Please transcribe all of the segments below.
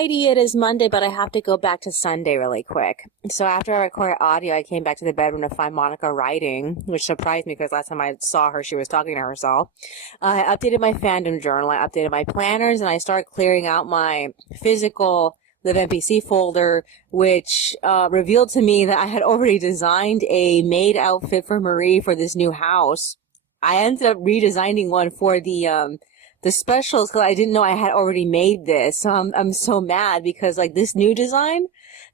Alrighty, it is Monday, but I have to go back to Sunday really quick. So after I recorded audio, I came back to the bedroom to find Monica writing, which surprised me because last time I saw her, she was talking to herself. I updated my fandom journal, I updated my planners, and I started clearing out my physical Live NPC folder, which revealed to me that I had already designed a maid outfit for Marie for this new house. I ended up redesigning one for the specials because I didn't know I had already made this. So I'm so mad because like this new design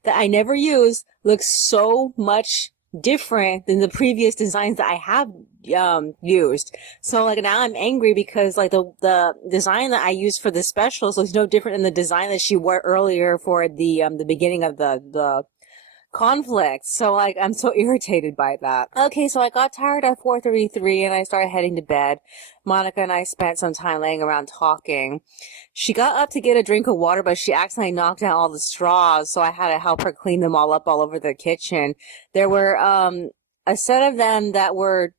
that I never used looks so much different than the previous designs that I have used. So like now I'm angry because like the design that I used for the specials looks no different than the design that she wore earlier for the beginning of the conflict. So like I'm so irritated by that. Okay, so I got tired at 4:33 and I started heading to bed. Monica and I spent some time laying around talking. She got up to get a drink of water, but she accidentally knocked down all the straws, so I had to help her clean them all up all over the kitchen. There were a set of them that were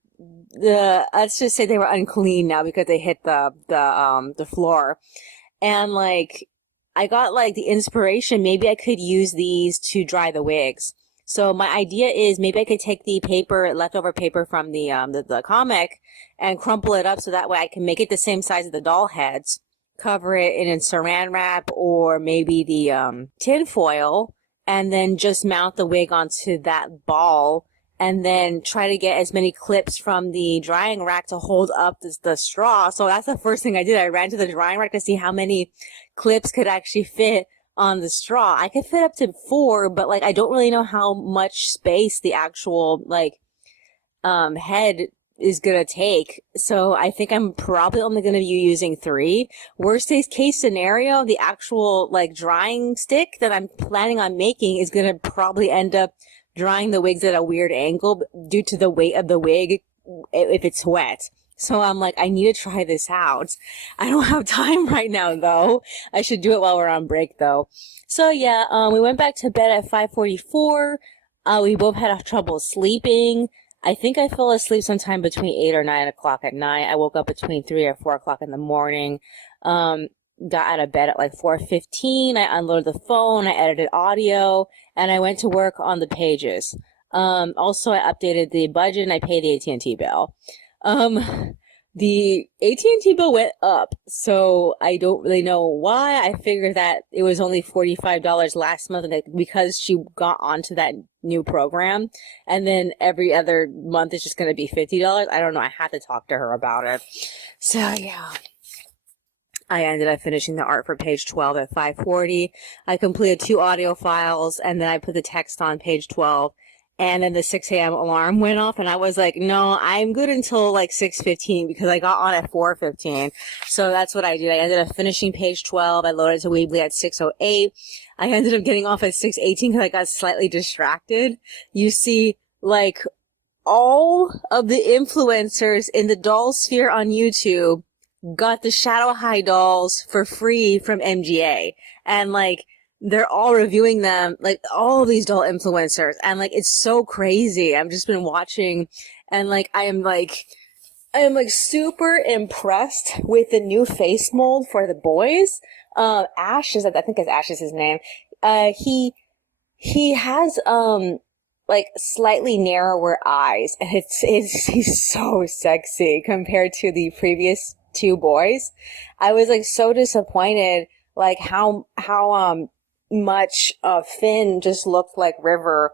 let's just say they were unclean now because they hit the floor. And like I got like the inspiration, maybe I could use these to dry the wigs. So my idea is maybe I could take the paper, leftover paper from the comic and crumple it up so that way I can make it the same size as the doll heads, cover it in saran wrap or maybe the tin foil, and then just mount the wig onto that ball and then try to get as many clips from the drying rack to hold up the straw. So that's the first thing I did. I ran to the drying rack to see how many clips could actually fit on the straw. I could fit up to 4, but like I don't really know how much space the actual like head is gonna take. So I think I'm probably only gonna be using 3. Worst case scenario, the actual like drying stick that I'm planning on making is gonna probably end up drying the wigs at a weird angle due to the weight of the wig if it's wet. So I'm like, I need to try this out. I don't have time right now though. I should do it while we're on break though. So yeah, we went back to bed at 5:44. We both had trouble sleeping. I think I fell asleep sometime between 8 or 9 o'clock at night. I woke up between 3 or 4 o'clock in the morning. Got out of bed at like 4:15. I unloaded the phone, I edited audio, and I went to work on the pages. Also, I updated the budget and I paid the AT&T bill. The AT&T bill went up, so I don't really know why. I figured that it was only $45 last month because she got onto that new program, and then every other month is just going to be $50. I don't know. I had to talk to her about it. So, yeah. I ended up finishing the art for page 12 at 5:40. I completed 2 audio files, and then I put the text on page 12. And then the 6 a.m. alarm went off, and I was like, no, I'm good until like 6:15 because I got on at 4:15. So that's what I did. I ended up finishing page 12. I loaded to Weebly at 6:08. I ended up getting off at 6:18 because I got slightly distracted. You see, like, all of the influencers in the doll sphere on YouTube got the Shadow High dolls for free from MGA. And like, they're all reviewing them, like all of these doll influencers. And like, it's so crazy. I've just been watching and like, I am like super impressed with the new face mold for the boys. Ash is, I think it's Ash is his name. He has, like slightly narrower eyes, and he's so sexy compared to the previous 2 boys. I was like so disappointed, like how much Finn just looked like River.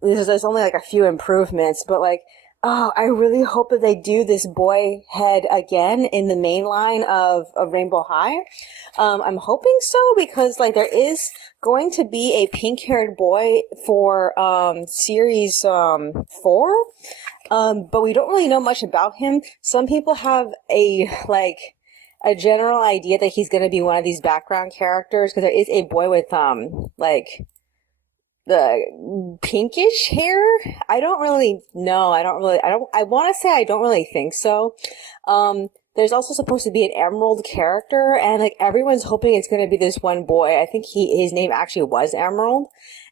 There's only like a few improvements, but like, oh, I really hope that they do this boy head again in the main line of Rainbow High. I'm hoping so because like there is going to be a pink-haired boy for series 4. But we don't really know much about him. Some people have a general idea that he's going to be one of these background characters because there is a boy with like the pinkish hair. I don't really know. I want to say I don't really think so. There's also supposed to be an Emerald character, and like everyone's hoping it's going to be this one boy. I think his name actually was Emerald,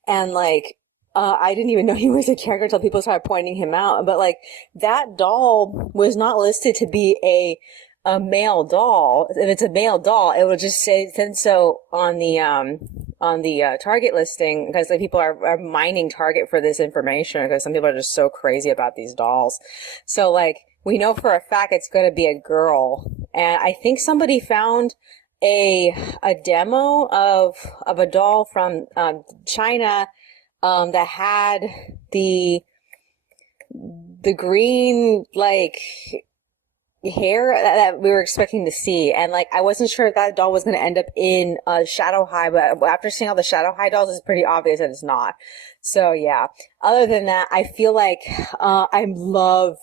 and like I didn't even know he was a character until people started pointing him out. But like that doll was not listed to be a male doll. If it's a male doll, it will just say so on the Target listing, because like people are mining Target for this information, because some people are just so crazy about these dolls. So like we know for a fact it's going to be a girl, and I think somebody found a demo of a doll from China that had the green like hair that we were expecting to see, and like I wasn't sure if that doll was going to end up in Shadow High, but after seeing all the Shadow High dolls, it's pretty obvious that it's not. So yeah, other than that, I feel like I love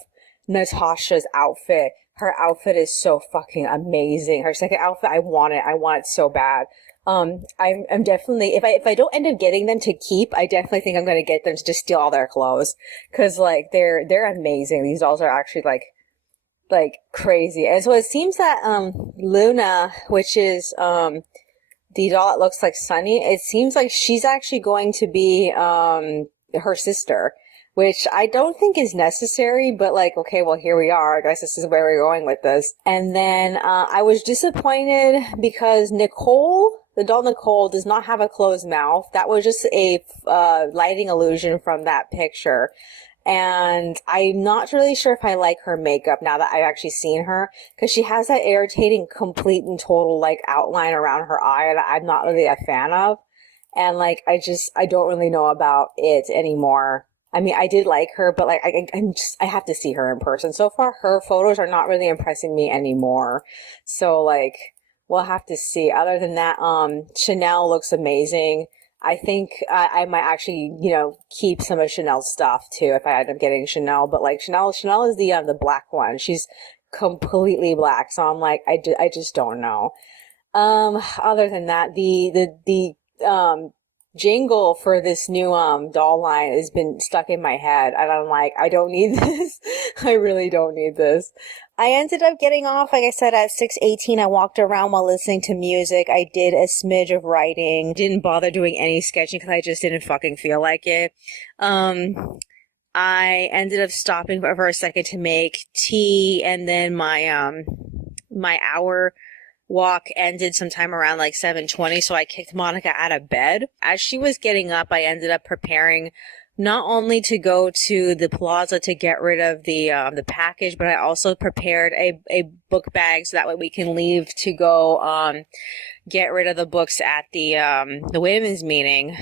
Natasha's outfit. Her outfit is so fucking amazing. Her second outfit, I want it so bad. I'm definitely, if I don't end up getting them to keep, I definitely think I'm going to get them to just steal all their clothes, because like they're amazing. These dolls are actually like crazy. And so it seems that Luna, which is the doll that looks like Sunny, it seems like she's actually going to be her sister, which I don't think is necessary, but like, okay, well, here we are. I guess this is where we're going with this. And then I was disappointed because Nicole, the doll Nicole, does not have a closed mouth. That was just a lighting illusion from that picture. And I'm not really sure if I like her makeup now that I've actually seen her, because she has that irritating complete and total like outline around her eye that I'm not really a fan of. And like I don't really know about it anymore. I mean, I did like her, but like I have to see her in person. So far her photos are not really impressing me anymore. So like we'll have to see. Other than that, Chanel looks amazing. I think I might actually, keep some of Chanel's stuff too if I end up getting Chanel. But like Chanel is the black one. She's completely black, so I'm like I just don't know. Other than that, the jingle for this new doll line has been stuck in my head, and I'm like, I don't need this. I really don't need this. I ended up getting off, like I said, at 6:18. I walked around while listening to music. I did a smidge of writing. Didn't bother doing any sketching because I just didn't fucking feel like it. I ended up stopping for a second to make tea, and then my hour walk ended sometime around like 7:20, so I kicked Monica out of bed. As she was getting up, I ended up preparing not only to go to the plaza to get rid of the package, but I also prepared a book bag so that way we can leave to go get rid of the books at the women's meeting.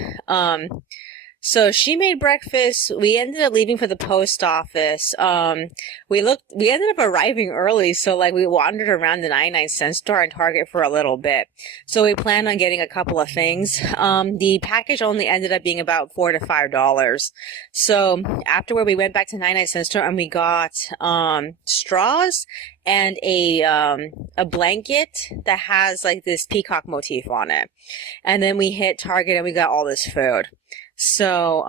So she made breakfast. We ended up leaving for the post office. We ended up arriving early. So like we wandered around the 99-cent store and Target for a little bit. So we planned on getting a couple of things. The package only ended up being about $4 to $5. So afterward, we went back to 99-cent store and we got, straws and a blanket that has like this peacock motif on it. And then we hit Target and we got all this food. So,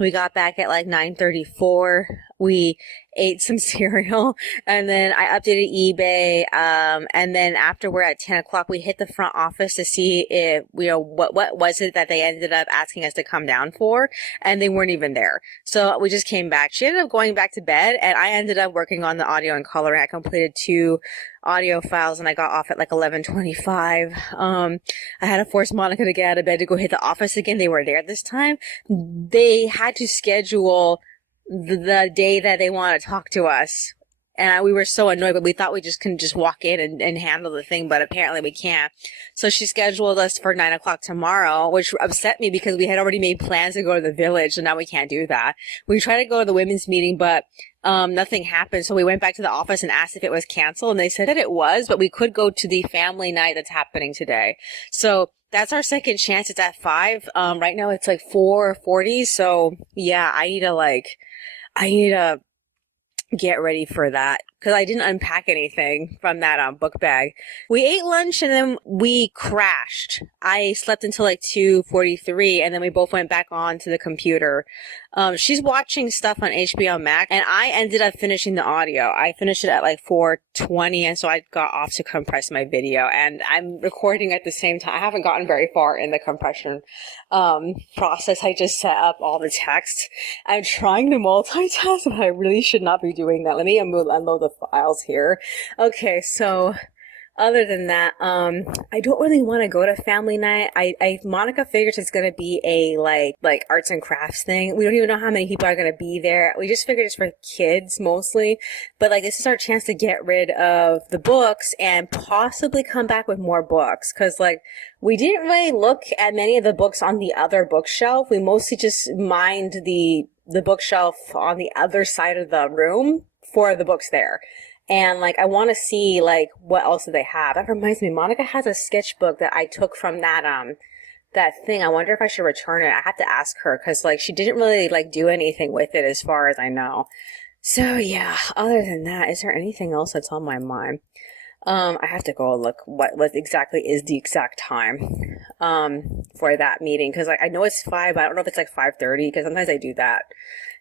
we got back at like 9:34. We ate some cereal, and then I updated eBay. And then after we're at 10 o'clock, we hit the front office to see if, what was it that they ended up asking us to come down for, and they weren't even there. So we just came back. She ended up going back to bed, and I ended up working on the audio and coloring. I completed 2 audio files, and I got off at like 11:25. I had to force Monica to get out of bed to go hit the office again. They were there this time. They had to schedule the day that they want to talk to us. And we were so annoyed, but we thought we just couldn't just walk in and handle the thing, but apparently we can't. So she scheduled us for 9 o'clock tomorrow, which upset me because we had already made plans to go to the village, so now we can't do that. We tried to go to the women's meeting, but nothing happened. So we went back to the office and asked if it was canceled, and they said that it was, but we could go to the family night that's happening today. So that's our second chance. It's at 5. Right now it's like 4:40. So yeah, I need to get ready for that because I didn't unpack anything from that book bag. We ate lunch and then we crashed. I slept until like 2:43 and then we both went back on to the computer. She's watching stuff on HBO Max and I ended up finishing the audio. I finished it at like 4:20 and so I got off to compress my video and I'm recording at the same time. I haven't gotten very far in the compression process. I just set up all the text. I'm trying to multitask, but I really should not be doing that. Let me unload the files here. Okay, so Other than that, I don't really want to go to family night. Monica figures it's gonna be a like arts and crafts thing. We don't even know how many people are gonna be there. We just figured it's for kids mostly, but like this is our chance to get rid of the books and possibly come back with more books. Cause like we didn't really look at many of the books on the other bookshelf. We mostly just mined the bookshelf on the other side of the room for the books there. And like I want to see like what else do they have. That reminds me, Monica has a sketchbook that I took from that thing. I wonder if I should return it. I have to ask her because like she didn't really like do anything with it as far as I know. So yeah, other than that, is there anything else that's on my mind? I have to go look what exactly is the exact time for that meeting because like I know it's 5, but I don't know if it's like 5:30 because sometimes I do that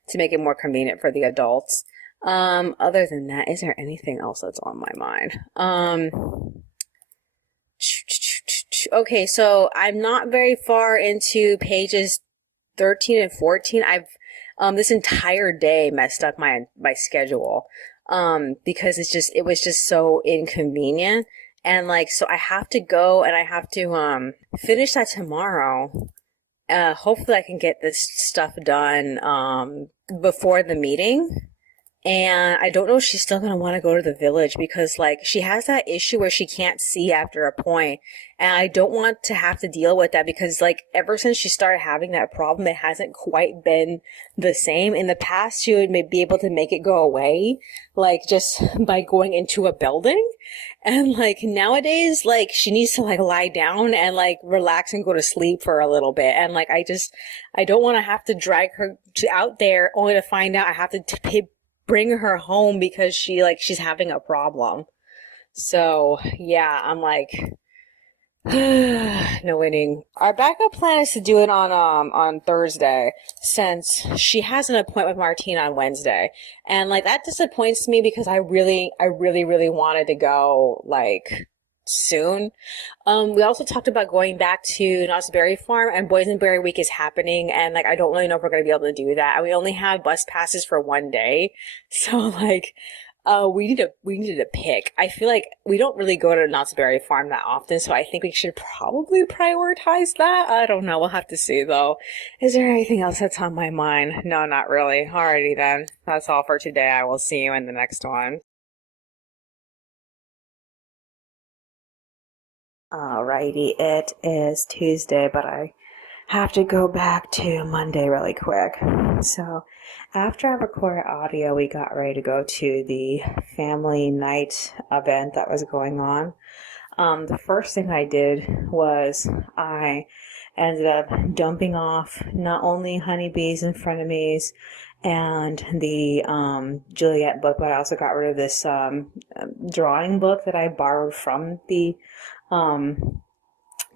to make it more convenient for the adults. Other than that, is there anything else that's on my mind? Okay, so I'm not very far into pages 13 and 14. I've this entire day messed up my schedule because it was just so inconvenient, and like so I have to go and I have to finish that tomorrow. Hopefully I can get this stuff done before the meeting. And I don't know if she's still going to want to go to the village because, like, she has that issue where she can't see after a point. And I don't want to have to deal with that because, like, ever since she started having that problem, it hasn't quite been the same. In the past, she would be able to make it go away, like, just by going into a building. And, like, nowadays, like, she needs to, like, lie down and, like, relax and go to sleep for a little bit. And, like, I don't want to have to drag her out there only to find out I have to bring her home because she's having a problem. So yeah, I'm like no winning. Our backup plan is to do it on Thursday since she has an appointment with Martine on Wednesday. And like that disappoints me because I really wanted to go like soon. We also talked about going back to Knott's Berry Farm, and Boysenberry Week is happening, and like I don't really know if we're going to be able to do that. And we only have bus passes for one day, so like we need to pick. I feel like we don't really go to Knott's Berry Farm that often, so I think we should probably prioritize that. I don't know. We'll have to see though. Is there anything else that's on my mind? No, not really. Alrighty then. That's all for today. I will see you in the next one. Alrighty, it is Tuesday, but I have to go back to Monday really quick. So after I recorded audio, we got ready to go to the family night event that was going on. The first thing I did was I ended up dumping off not only honeybees and frenemies and the Juliet book, but I also got rid of this drawing book that I borrowed from the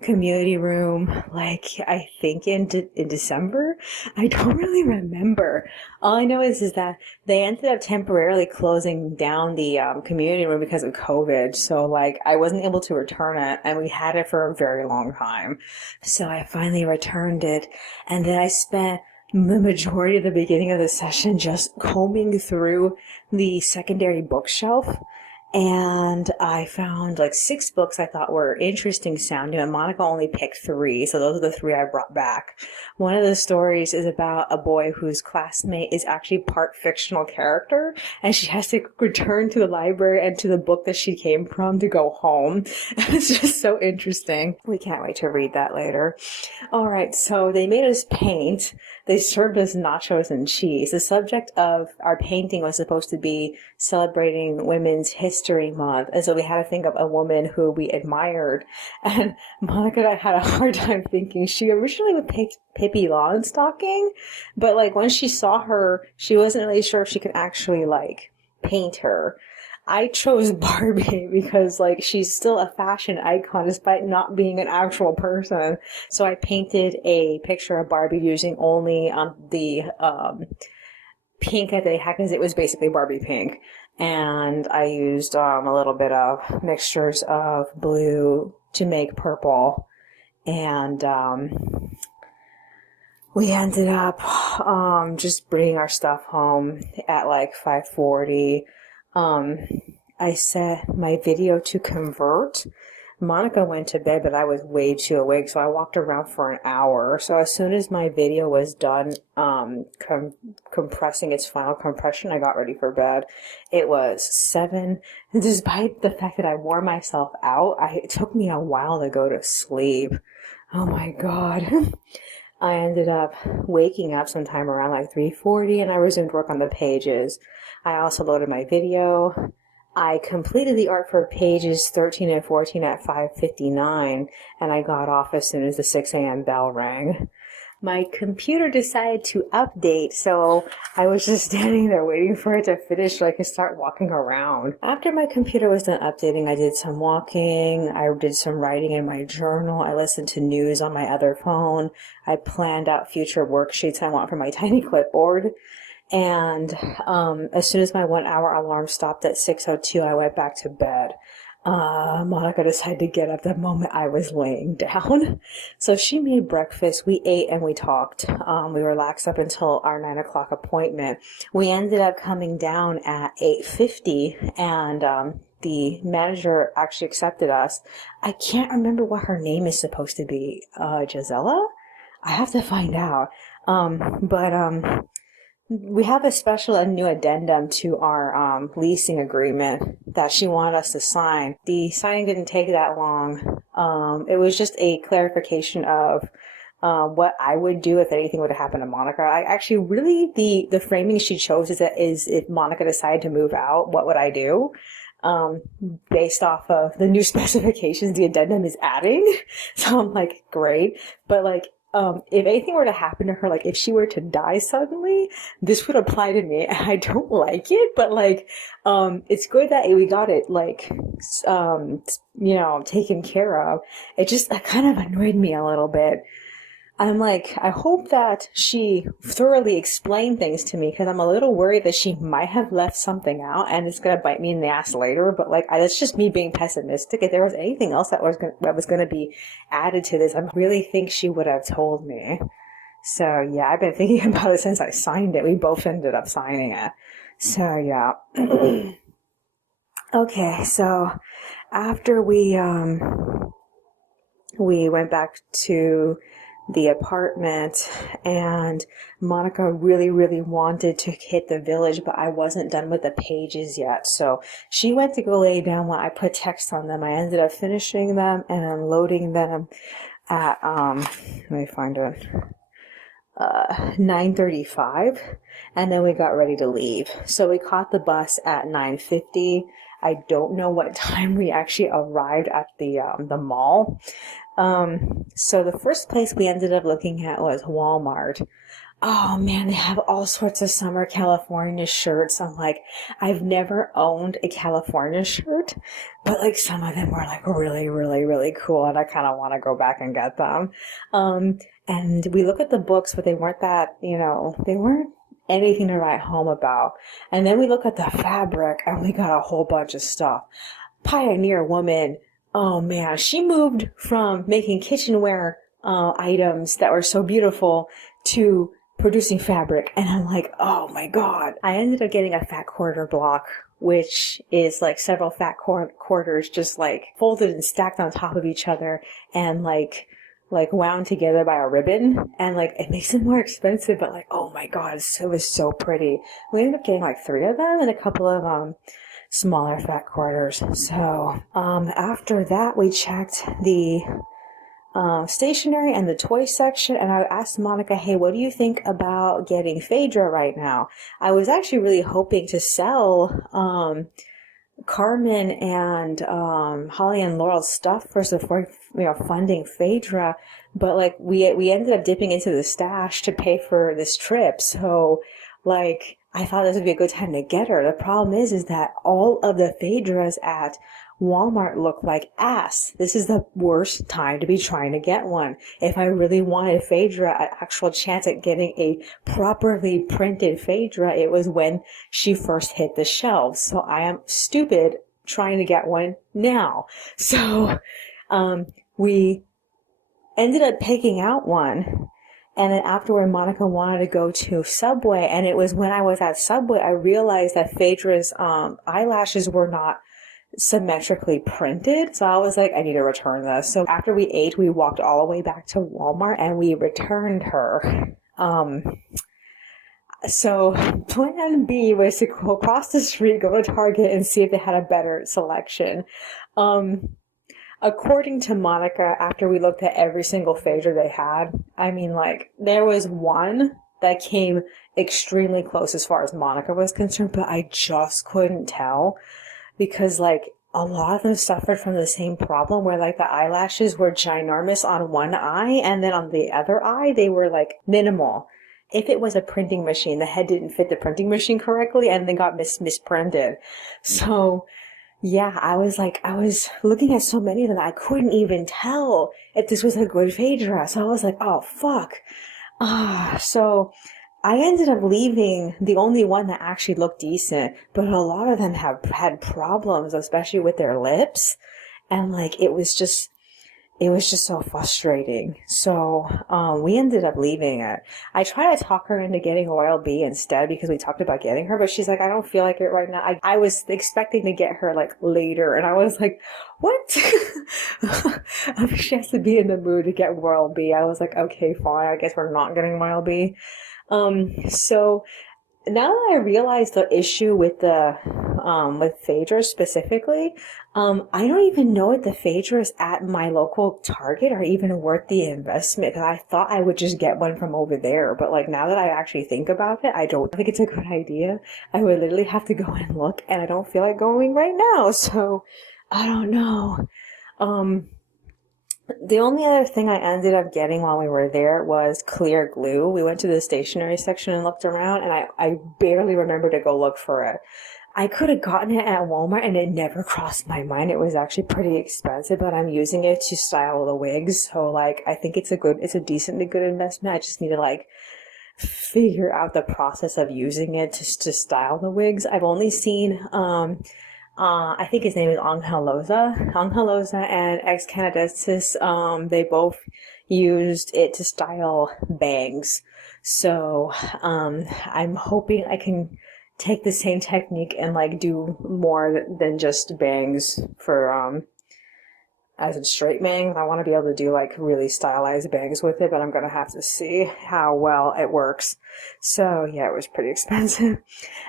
community room, like I think in December. I don't really remember. All I know is that they ended up temporarily closing down the community room because of COVID. So like I wasn't able to return it, and we had it for a very long time. So I finally returned it, and then I spent the majority of the beginning of the session just combing through the secondary bookshelf. And I found like 6 books I thought were interesting sounding, and Monica only picked 3, so those are the 3 I brought back. One of the stories is about a boy whose classmate is actually part fictional character, and she has to return to the library and to the book that she came from to go home. It's just so interesting. We can't wait to read that later. Alright, so they made us paint. They served us nachos and cheese. The subject of our painting was supposed to be celebrating Women's History Month, and so we had to think of a woman who we admired. And Monica and I had a hard time thinking. She originally would pick Pippi Longstocking, but like when she saw her, she wasn't really sure if she could actually like paint her. I chose Barbie because like she's still a fashion icon despite not being an actual person. So I painted a picture of Barbie using only the pink that they had because it was basically Barbie pink. And I used a little bit of mixtures of blue to make purple. And we ended up just bringing our stuff home at like 5:40. I set my video to convert. Monica went to bed, but I was way too awake, so I walked around for an hour. So as soon as my video was done, compressing its final compression, I got ready for bed. It was 7. Despite the fact that I wore myself out, it took me a while to go to sleep. Oh my God. I ended up waking up sometime around like 3:40, and I resumed work on the pages. I also loaded my video. I completed the art for pages 13 and 14 at 5:59, and I got off as soon as the 6 a.m. bell rang. My computer decided to update, so I was just standing there waiting for it to finish so I could start walking around. After my computer was done updating, I did some walking, I did some writing in my journal, I listened to news on my other phone, I planned out future worksheets I want for my tiny clipboard. And as soon as my 1 hour alarm stopped at 6:02, I went back to bed. Monica decided to get up the moment I was laying down. So she made breakfast, we ate, and we talked. We relaxed up until our 9 o'clock appointment. We ended up coming down at 8:50, and the manager actually accepted us. I can't remember what her name is supposed to be. Gisela? I have to find out. We have a new addendum to our leasing agreement that she wanted us to sign. The signing didn't take that long. It was just a clarification of what I would do if anything would have happened to Monica. I actually really, the framing she chose is if Monica decided to move out, what would I do? Based off of the new specifications the addendum is adding. So I'm like, great. But like, if anything were to happen to her, like if she were to die suddenly, this would apply to me. And I don't like it, but like, it's good that we got it like, taken care of. It kind of annoyed me a little bit. I'm like, I hope that she thoroughly explained things to me because I'm a little worried that she might have left something out and it's going to bite me in the ass later. But like, that's just me being pessimistic. If there was anything else that was going to be added to this, I really think she would have told me. So yeah, I've been thinking about it since I signed it. We both ended up signing it. So yeah. Okay. So after we went back to the apartment, and Monica really, really wanted to hit the village, but I wasn't done with the pages yet. So she went to go lay down while I put text on them. I ended up finishing them and unloading them at, let me find it, 9:35, and then we got ready to leave. So we caught the bus at 9:50. I don't know what time we actually arrived at the mall. So the first place we ended up looking at was Walmart. Oh man, they have all sorts of summer California shirts. I'm like, I've never owned a California shirt, but like some of them were like really, really, really cool, and I kind of want to go back and get them. And we look at the books, but they weren't that, they weren't anything to write home about. And then we look at the fabric, and we got a whole bunch of stuff. Pioneer Woman. Oh man, she moved from making kitchenware items that were so beautiful to producing fabric. And I'm like, oh my God. I ended up getting a fat quarter block, which is like several fat quarters just like folded and stacked on top of each other and like wound together by a ribbon. And like it makes it more expensive, but like, oh my God, it was so pretty. We ended up getting like 3 of them and a couple of smaller fat quarters. So after that, we checked the stationery and the toy section, and I asked Monica, hey, what do you think about getting Phaedra right now? I was actually really hoping to sell Carmen and Holly and Laurel's stuff for funding Phaedra, but like we ended up dipping into the stash to pay for this trip. So like I thought this would be a good time to get her. The problem is that all of the Phaedras at Walmart look like ass. This is the worst time to be trying to get one. If I really wanted Phaedra, an actual chance at getting a properly printed Phaedra, it was when she first hit the shelves. So I am stupid trying to get one now. So we ended up picking out one. And then afterward, Monica wanted to go to Subway. And it was when I was at Subway, I realized that Phaedra's eyelashes were not symmetrically printed. So I was like, I need to return this. So after we ate, we walked all the way back to Walmart and we returned her. So plan B was to go across the street, go to Target and see if they had a better selection. According to Monica, after we looked at every single Phaedra they had, I mean, like, there was one that came extremely close as far as Monica was concerned, but I just couldn't tell because, like, a lot of them suffered from the same problem where, like, the eyelashes were ginormous on one eye, and then on the other eye, they were, like, minimal. If it was a printing machine, the head didn't fit the printing machine correctly, and they got misprinted. So yeah, I was looking at so many of them, I couldn't even tell if this was a good Phaedra. So I was like, oh, fuck. So I ended up leaving the only one that actually looked decent, but a lot of them have had problems, especially with their lips. And like, it was just so frustrating. So, we ended up leaving it. I tried to talk her into getting Royal B instead because we talked about getting her, but she's like, I don't feel like it right now. I was expecting to get her like later, and I was like, what? She has to be in the mood to get Royal B. I was like, okay, fine. I guess we're not getting Royal B. So now that I realize the issue with with Phaedra specifically, I don't even know if the Phaedras at my local Target are even worth the investment. Because I thought I would just get one from over there, but like now that I actually think about it, I don't think it's a good idea. I would literally have to go and look, and I don't feel like going right now, so I don't know. The only other thing I ended up getting while we were there was clear glue. We went to the stationery section and looked around, and I barely remember to go look for it. I could have gotten it at Walmart, and it never crossed my mind. It was actually pretty expensive, but I'm using it to style the wigs. So, like, I think it's a decently good investment. I just need to, like, figure out the process of using it to style the wigs. I've only seen, I think his name is Angel Loza and ex Canadensis. They both used it to style bangs. So, I'm hoping I can take the same technique and like do more than just bangs for, as in straight bangs. I want to be able to do like really stylized bangs with it, but I'm going to have to see how well it works. So yeah, it was pretty expensive.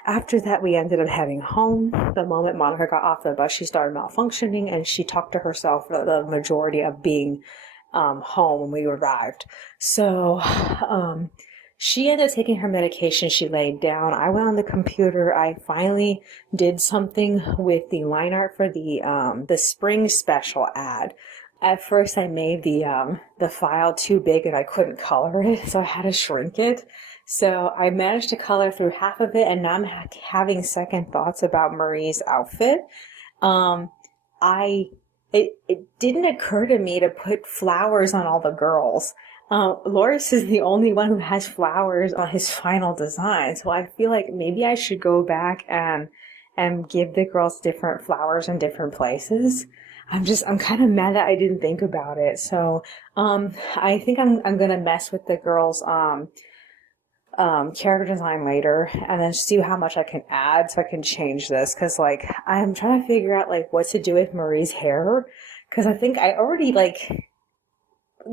After that, we ended up heading home. The moment Monica got off the bus, she started malfunctioning, and she talked to herself for the majority of being home when we arrived. So she ended up taking her medication. She laid down. I went on the computer. I finally did something with the line art for the spring special ad. At first, I made the file too big and I couldn't color it, so I had to shrink it. So I managed to color through half of it, and now I'm having second thoughts about Marie's outfit. It didn't occur to me to put flowers on all the girls. Loris is the only one who has flowers on his final design, so I feel like maybe I should go back and give the girls different flowers in different places. I'm kind of mad that I didn't think about it. So, I think I'm gonna mess with the girls' character design later, and then see how much I can add so I can change this. Cause like, I'm trying to figure out like what to do with Marie's hair. Cause I think I already like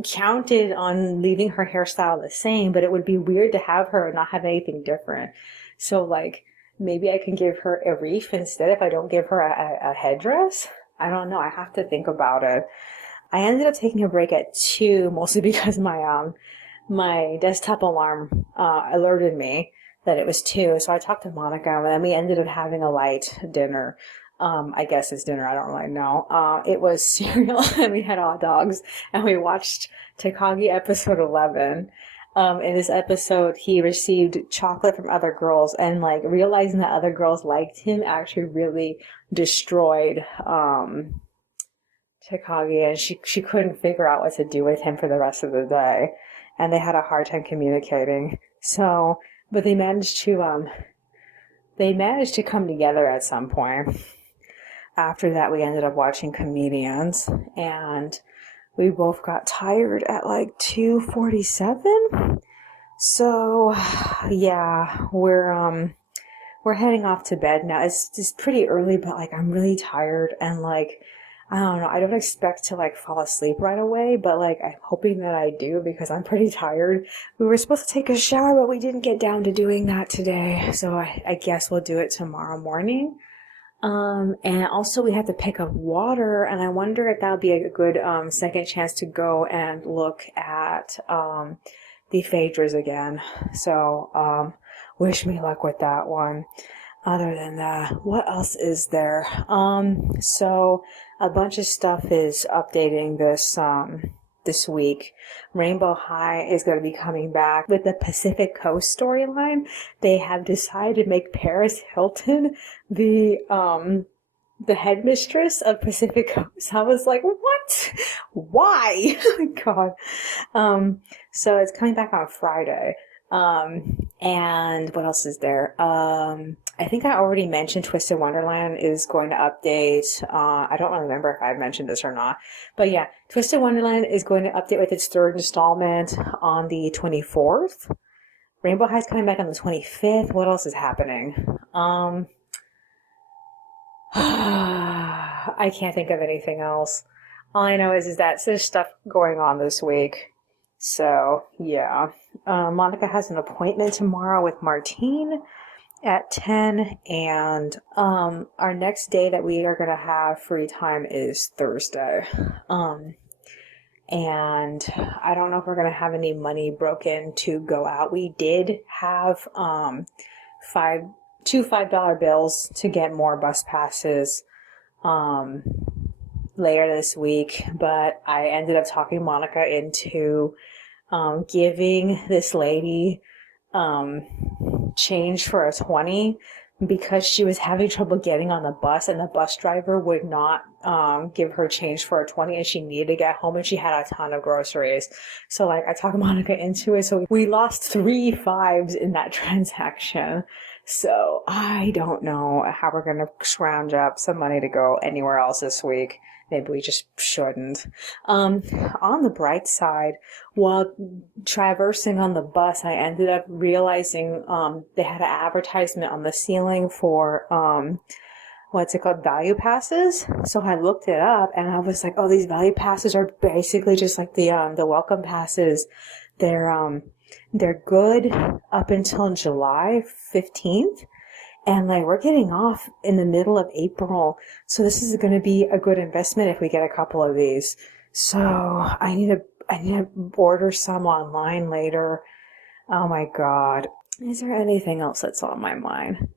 counted on leaving her hairstyle the same, but it would be weird to have her and not have anything different. So like, maybe I can give her a wreath instead if I don't give her a headdress. I don't know. I have to think about it. I ended up taking a break at 2, mostly because my desktop alarm alerted me that it was 2. So I talked to Monica, and then we ended up having a light dinner. I guess it's dinner. I don't really know. It was cereal, and we had hot dogs, and we watched Takagi episode 11. In this episode, he received chocolate from other girls, and like realizing that other girls liked him actually really destroyed Takagi, and she couldn't figure out what to do with him for the rest of the day, and they had a hard time communicating. So, but they managed to come together at some point. After that, we ended up watching Comedians, and we both got tired at like 2:47. So, yeah, we're heading off to bed now. It's just pretty early, but like I'm really tired and like I don't know. I don't expect to like fall asleep right away, but like I'm hoping that I do because I'm pretty tired. We were supposed to take a shower, but we didn't get down to doing that today. So I guess we'll do it tomorrow morning. And also we have to pick up water, and I wonder if that would be a good second chance to go and look at the Phaedras again. So wish me luck with that one. Other than that, what else is there? So a bunch of stuff is updating this week. Rainbow High is going to be coming back with the Pacific Coast storyline. They have decided to make Paris Hilton the headmistress of Pacific Coast. I was like, what? Why? Oh my God. So it's coming back on Friday. And what else is there? I think I already mentioned Twisted Wonderland is going to update. I don't really remember if I mentioned this or not, but yeah, Twisted Wonderland is going to update with its third installment on the 24th. Rainbow High's coming back on the 25th. What else is happening? I can't think of anything else. All I know is that there's stuff going on this week. So, yeah. Monica has an appointment tomorrow with Martine at 10, and our next day that we are going to have free time is Thursday. And I don't know if we're going to have any money broken to go out. We did have two $5 bills to get more bus passes later this week, but I ended up talking Monica into giving this lady change for a 20 because she was having trouble getting on the bus, and the bus driver would not give her change for a 20, and she needed to get home, and she had a ton of groceries. So like I talked Monica into it, so we lost 3 5s in that transaction. So I don't know how we're going to scrounge up some money to go anywhere else this week. Maybe we just shouldn't. On the bright side, while traversing on the bus, I ended up realizing they had an advertisement on the ceiling for what's it called, value passes. So I looked it up, and I was like, oh, these value passes are basically just like the welcome passes. They're good up until July 15th. And like we're getting off in the middle of April. So this is going to be a good investment if we get a couple of these. So I need to order some online later. Oh my God. Is there anything else that's on my mind?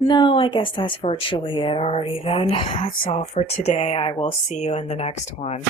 No, I guess that's virtually it already then. That's all for today. I will see you in the next one.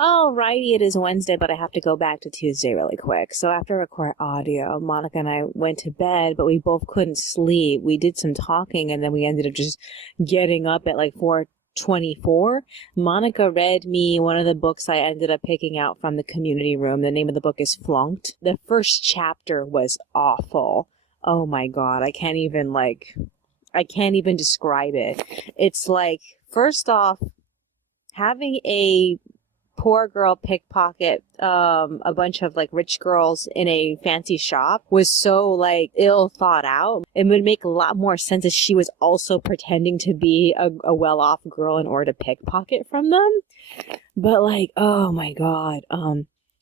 Alrighty, it is Wednesday, but I have to go back to Tuesday really quick. So after I record audio, Monica and I went to bed, but we both couldn't sleep. We did some talking, and then we ended up just getting up at like 4:24. Monica read me one of the books I ended up picking out from the community room. The name of the book is Flunked. The first chapter was awful. Oh my God, I can't even describe it. It's like, first off, having a poor girl pickpocket a bunch of like rich girls in a fancy shop was so like ill thought out. It would make a lot more sense if she was also pretending to be a well-off girl in order to pickpocket from them. But like, oh my God,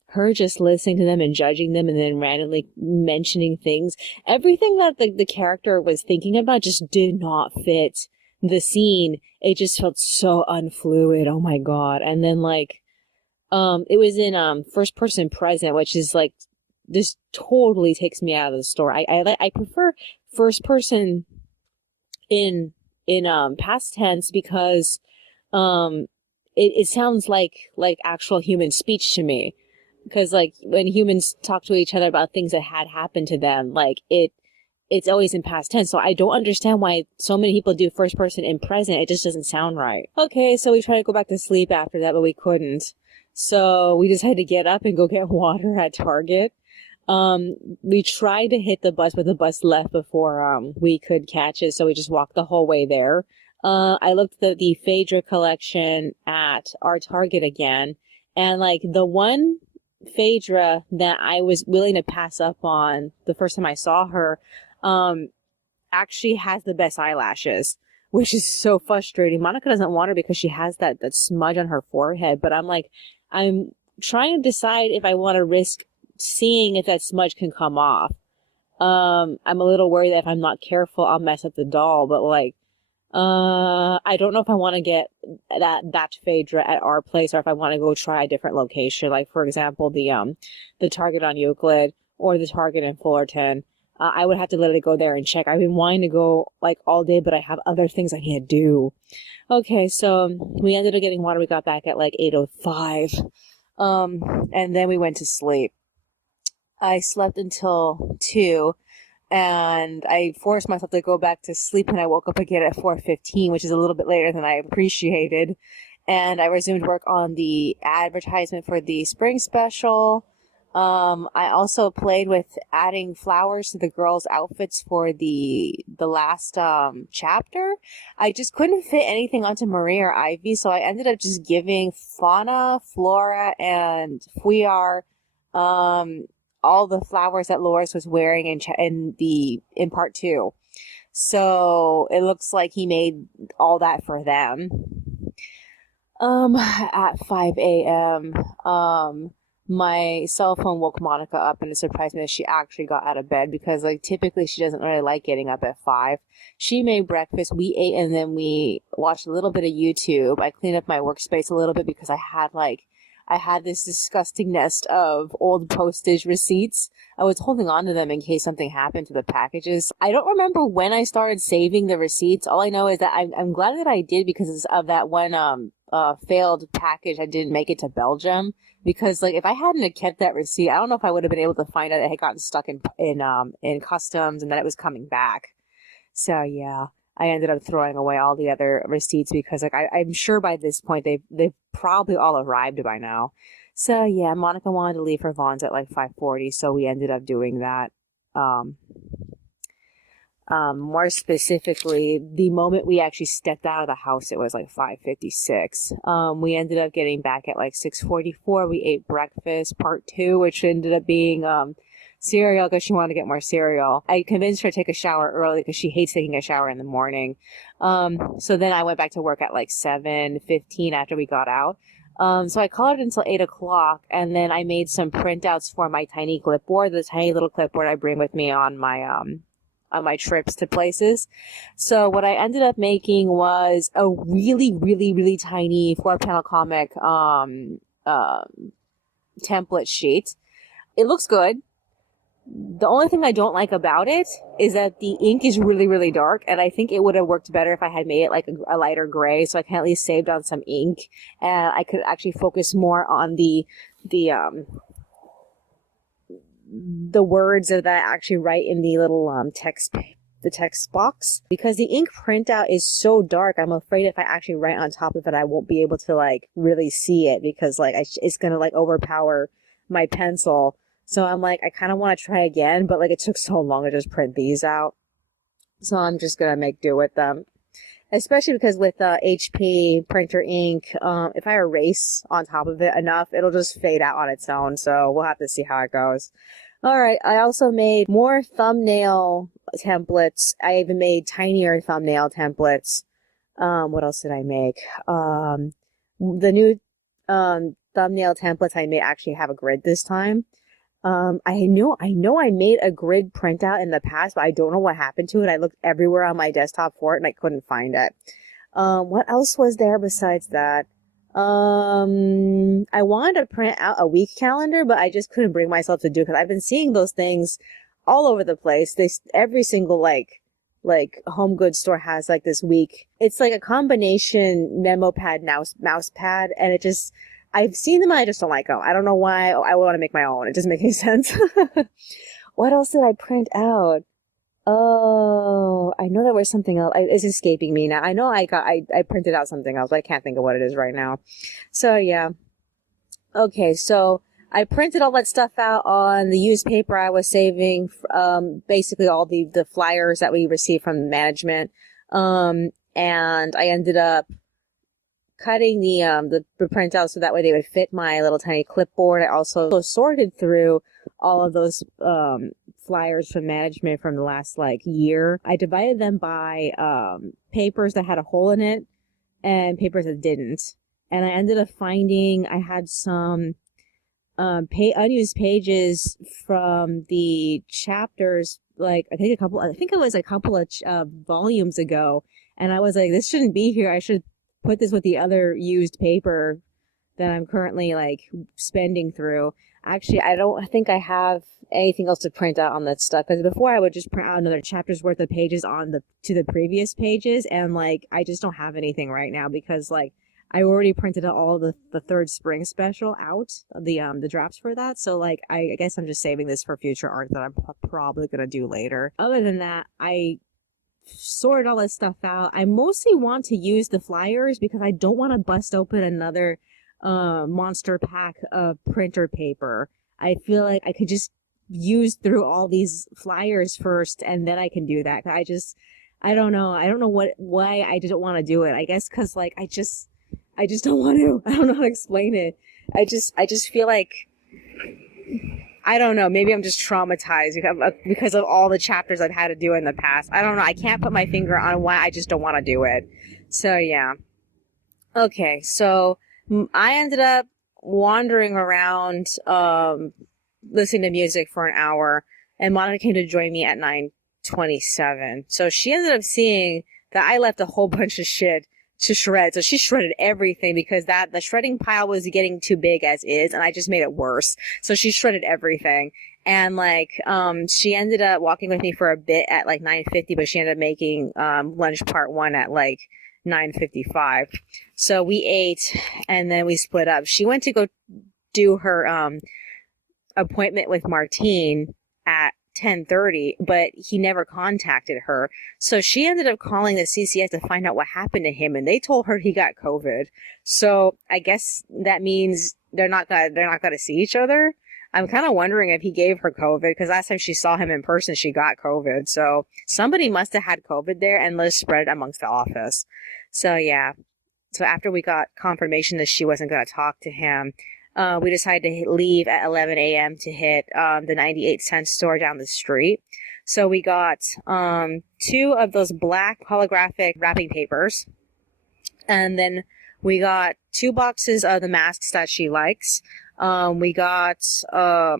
her just listening to them and judging them and then randomly mentioning things, everything that the character was thinking about just did not fit the scene. It just felt so unfluid. Oh my God. And then like, it was in first person present, which is like, this totally takes me out of the story. I prefer first person in past tense because it sounds like actual human speech to me. Because like when humans talk to each other about things that had happened to them, like it's always in past tense. So I don't understand why so many people do first person in present. It just doesn't sound right. Okay, so we tried to go back to sleep after that, but we couldn't. So we just had to get up and go get water at Target. We tried to hit the bus, but the bus left before we could catch it. So we just walked the whole way there. I looked at the Phaedra collection at our Target again. And like the one Phaedra that I was willing to pass up on the first time I saw her, um, actually has the best eyelashes, which is so frustrating. Monica doesn't want her because she has that smudge on her forehead, but I'm trying to decide if I want to risk seeing if that smudge can come off. I'm a little worried that if I'm not careful, I'll mess up the doll, but like, I don't know if I want to get that Phaedra at our place or if I want to go try a different location. Like, for example, the Target on Euclid or the Target in Fullerton. I would have to literally go there and check. I've been wanting to go like all day, but I have other things I need to do. Okay, so we ended up getting water. We got back at like 8:05. And then we went to sleep. I slept until 2, and I forced myself to go back to sleep, and I woke up again at 4:15, which is a little bit later than I appreciated. And I resumed work on the advertisement for the spring special. I also played with adding flowers to the girls' outfits for the last chapter. I just couldn't fit anything onto Maria or Ivy, so I ended up just giving Fauna, Flora, and Fuyar all the flowers that Loris was wearing in part 2. So it looks like he made all that for them. At 5 a.m., my cell phone woke Monica up, and it surprised me that she actually got out of bed because, like, typically she doesn't really like getting up at 5. She made breakfast, we ate, and then we watched a little bit of YouTube. I cleaned up my workspace a little bit because I had this disgusting nest of old postage receipts. I was holding on to them in case something happened to the packages. I don't remember when I started saving the receipts. All I know is that I'm glad that I did because of that one failed package. I didn't make it to Belgium because, like, if I hadn't have kept that receipt, I don't know if I would have been able to find out it had gotten stuck in customs and that it was coming back. So yeah. I ended up throwing away all the other receipts because, like, I'm sure by this point they've probably all arrived by now. So yeah, Monica wanted to leave for Vaughn's at like 5:40, so we ended up doing that. More specifically, the moment we actually stepped out of the house, it was like 5:56. We ended up getting back at like 6:44. We ate breakfast, part 2, which ended up being cereal because she wanted to get more cereal. I convinced her to take a shower early because she hates taking a shower in the morning. So then I went back to work at like 7:15 after we got out. So I colored until 8 o'clock, and then I made some printouts for my tiny clipboard, the tiny little clipboard I bring with me on my trips to places. So what I ended up making was a really, really, really tiny 4-panel comic template sheet. It looks good. The only thing I don't like about it is that the ink is really, really dark, and I think it would have worked better if I had made it like a lighter gray, so I can at least save on some ink, and I could actually focus more on the words that I actually write in the little text box. Because the ink printout is so dark, I'm afraid if I actually write on top of it, I won't be able to like really see it because like it's gonna like overpower my pencil. So I'm like, I kind of want to try again, but like it took so long to just print these out. So I'm just going to make do with them. Especially because with HP printer ink, if I erase on top of it enough, it'll just fade out on its own. So we'll have to see how it goes. All right. I also made more thumbnail templates. I even made tinier thumbnail templates. What else did I make? The new thumbnail templates I made actually have a grid this time. I know I made a grid printout in the past, but I don't know what happened to it. I looked everywhere on my desktop for it and I couldn't find it. What else was there besides that? I wanted to print out a week calendar, but I just couldn't bring myself to do it because I've been seeing those things all over the place. Every single like home goods store has like this week. It's like a combination memo pad mouse pad, and I've seen them and I just don't like them. I don't know why. I want to make my own. It doesn't make any sense. What else did I print out? Oh, I know there was something else. It's escaping me now. I know I printed out something else, but I can't think of what it is right now. So yeah. Okay, so I printed all that stuff out on the used paper I was saving, basically all the flyers that we received from management. And I ended up cutting the prints out so that way they would fit my little tiny clipboard. I also sorted through all of those flyers from management from the last like year. I divided them by papers that had a hole in it and papers that didn't. And I ended up finding I had some unused pages from the chapters, like I think it was a couple of volumes ago, and I was like, this shouldn't be here. I should put this with the other used paper that I'm currently like spending through. Actually, I don't think I have anything else to print out on that stuff, because before I would just print out another chapter's worth of pages to the previous pages, and like I just don't have anything right now because like I already printed out all the third spring special out, the drafts for that. So like I guess I'm just saving this for future art that I'm probably gonna do later. Other than that, I sorted all this stuff out. I mostly want to use the flyers because I don't want to bust open another monster pack of printer paper. I feel like I could just use through all these flyers first and then I can do that. I don't know. I don't know why I didn't want to do it. I guess because like I just don't want to. I don't know how to explain it. I just feel like, I don't know, maybe I'm just traumatized because of all the chapters I've had to do in the past. I don't know. I can't put my finger on why I just don't want to do it. So yeah. Okay, so I ended up wandering around, listening to music for an hour, and Monica came to join me at 9:27. So she ended up seeing that I left a whole bunch of shit to shred. So she shredded everything because the shredding pile was getting too big as is, and I just made it worse. So she shredded everything. And like, she ended up walking with me for a bit at like 9:50, but she ended up making, lunch part 1 at like 9:55. So we ate and then we split up. She went to go do her, appointment with Martine at 10:30, but he never contacted her. So she ended up calling the CCS to find out what happened to him, and they told her he got COVID. So I guess that means they're not gonna see each other. I'm kind of wondering if he gave her COVID, because last time she saw him in person, she got COVID. So somebody must have had COVID there and let it spread amongst the office. So yeah. So after we got confirmation that she wasn't gonna talk to him, we decided to leave at 11 a.m. to hit the 98-cent store down the street. So we got 2 of those black holographic wrapping papers. And then we got 2 boxes of the masks that she likes. We got, I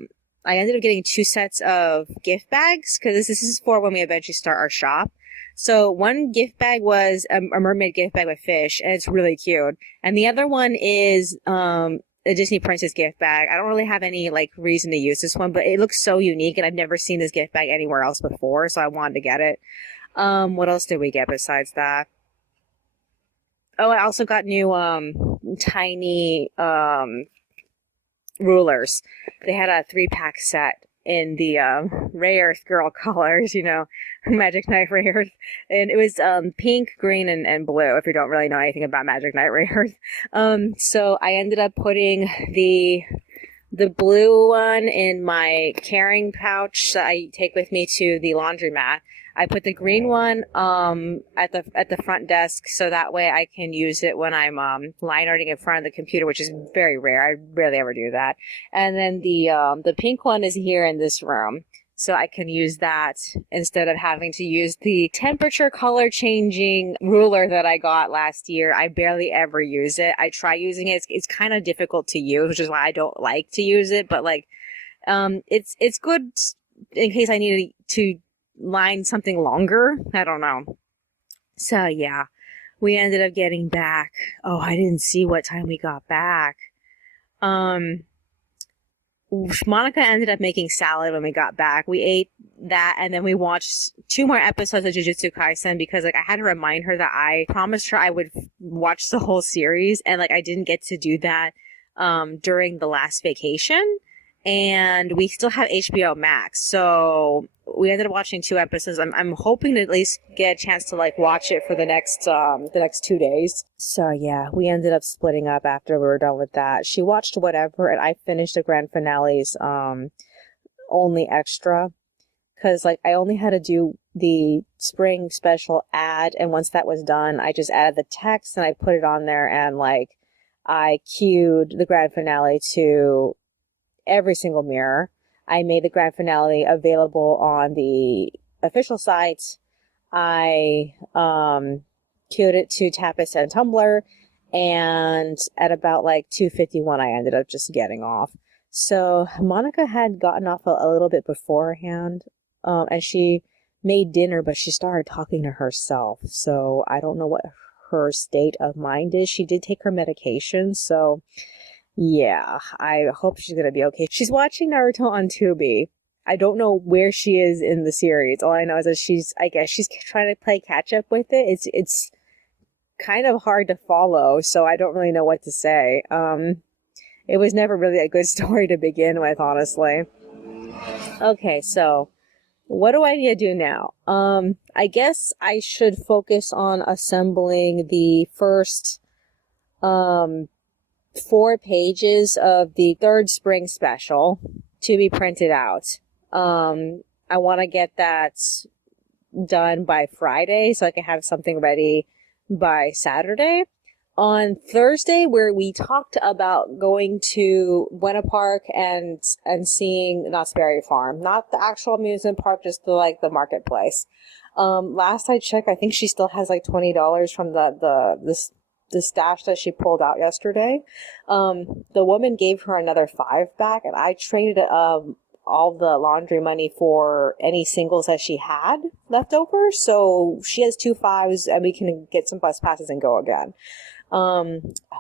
ended up getting 2 sets of gift bags, because this is for when we eventually start our shop. So one gift bag was a mermaid gift bag with fish, and it's really cute. And the other one is a Disney Princess gift bag. I don't really have any like reason to use this one, but it looks so unique, and I've never seen this gift bag anywhere else before, so I wanted to get it. What else did we get besides that? Oh, I also got new tiny rulers. They had a 3-pack set in the Ray Earth girl colors, you know, Magic Knight Ray Earth, and it was pink, green, and blue, if you don't really know anything about Magic Knight Ray Earth. So I ended up putting the blue one in my carrying pouch that I take with me to the laundromat. I put the green one at the front desk, so that way I can use it when I'm line arting in front of the computer, which is very rare. I rarely ever do that. And then the pink one is here in this room, so I can use that instead of having to use the temperature color changing ruler that I got last year. I barely ever use it. I try using it. It's kind of difficult to use, which is why I don't like to use it. But like, it's good in case I need to line something longer. I don't know. So yeah, we ended up getting back. Oh, I didn't see what time we got back. Monica ended up making salad when we got back. We ate that, and then we watched 2 more episodes of Jujutsu Kaisen, because like I had to remind her that I promised her I would watch the whole series, and like I didn't get to do that during the last vacation. And we still have HBO Max, so we ended up watching 2 episodes. I'm hoping to at least get a chance to like watch it for the next 2 days. So yeah, we ended up splitting up after we were done with that. She watched whatever, and I finished the grand finale's only extra, because like I only had to do the spring special ad, and once that was done, I just added the text and I put it on there, and like I queued the grand finale to every single mirror. I made the grand finale available on the official site. I queued it to Tapas and Tumblr, and at about like 2:51 I ended up just getting off. So Monica had gotten off a little bit beforehand, and she made dinner, but she started talking to herself. So I don't know what her state of mind is. She did take her medication, so yeah, I hope she's gonna be okay. She's watching Naruto on Tubi. I don't know where she is in the series. All I know is that I guess she's trying to play catch up with it. It's kind of hard to follow, so I don't really know what to say. It was never really a good story to begin with, honestly. Okay, so what do I need to do now? I guess I should focus on assembling the first 4 pages of the 3rd spring special to be printed out. I want to get that done by Friday so I can have something ready by Saturday. On Thursday, where we talked about going to Buena Park and seeing Knott's Berry Farm, not the actual amusement park, just the marketplace. Last I checked, I think she still has like $20 from the stash that she pulled out yesterday. The woman gave her another $5 back, and I traded all the laundry money for any singles that she had left over. So she has 2 5s, and we can get some bus passes and go again.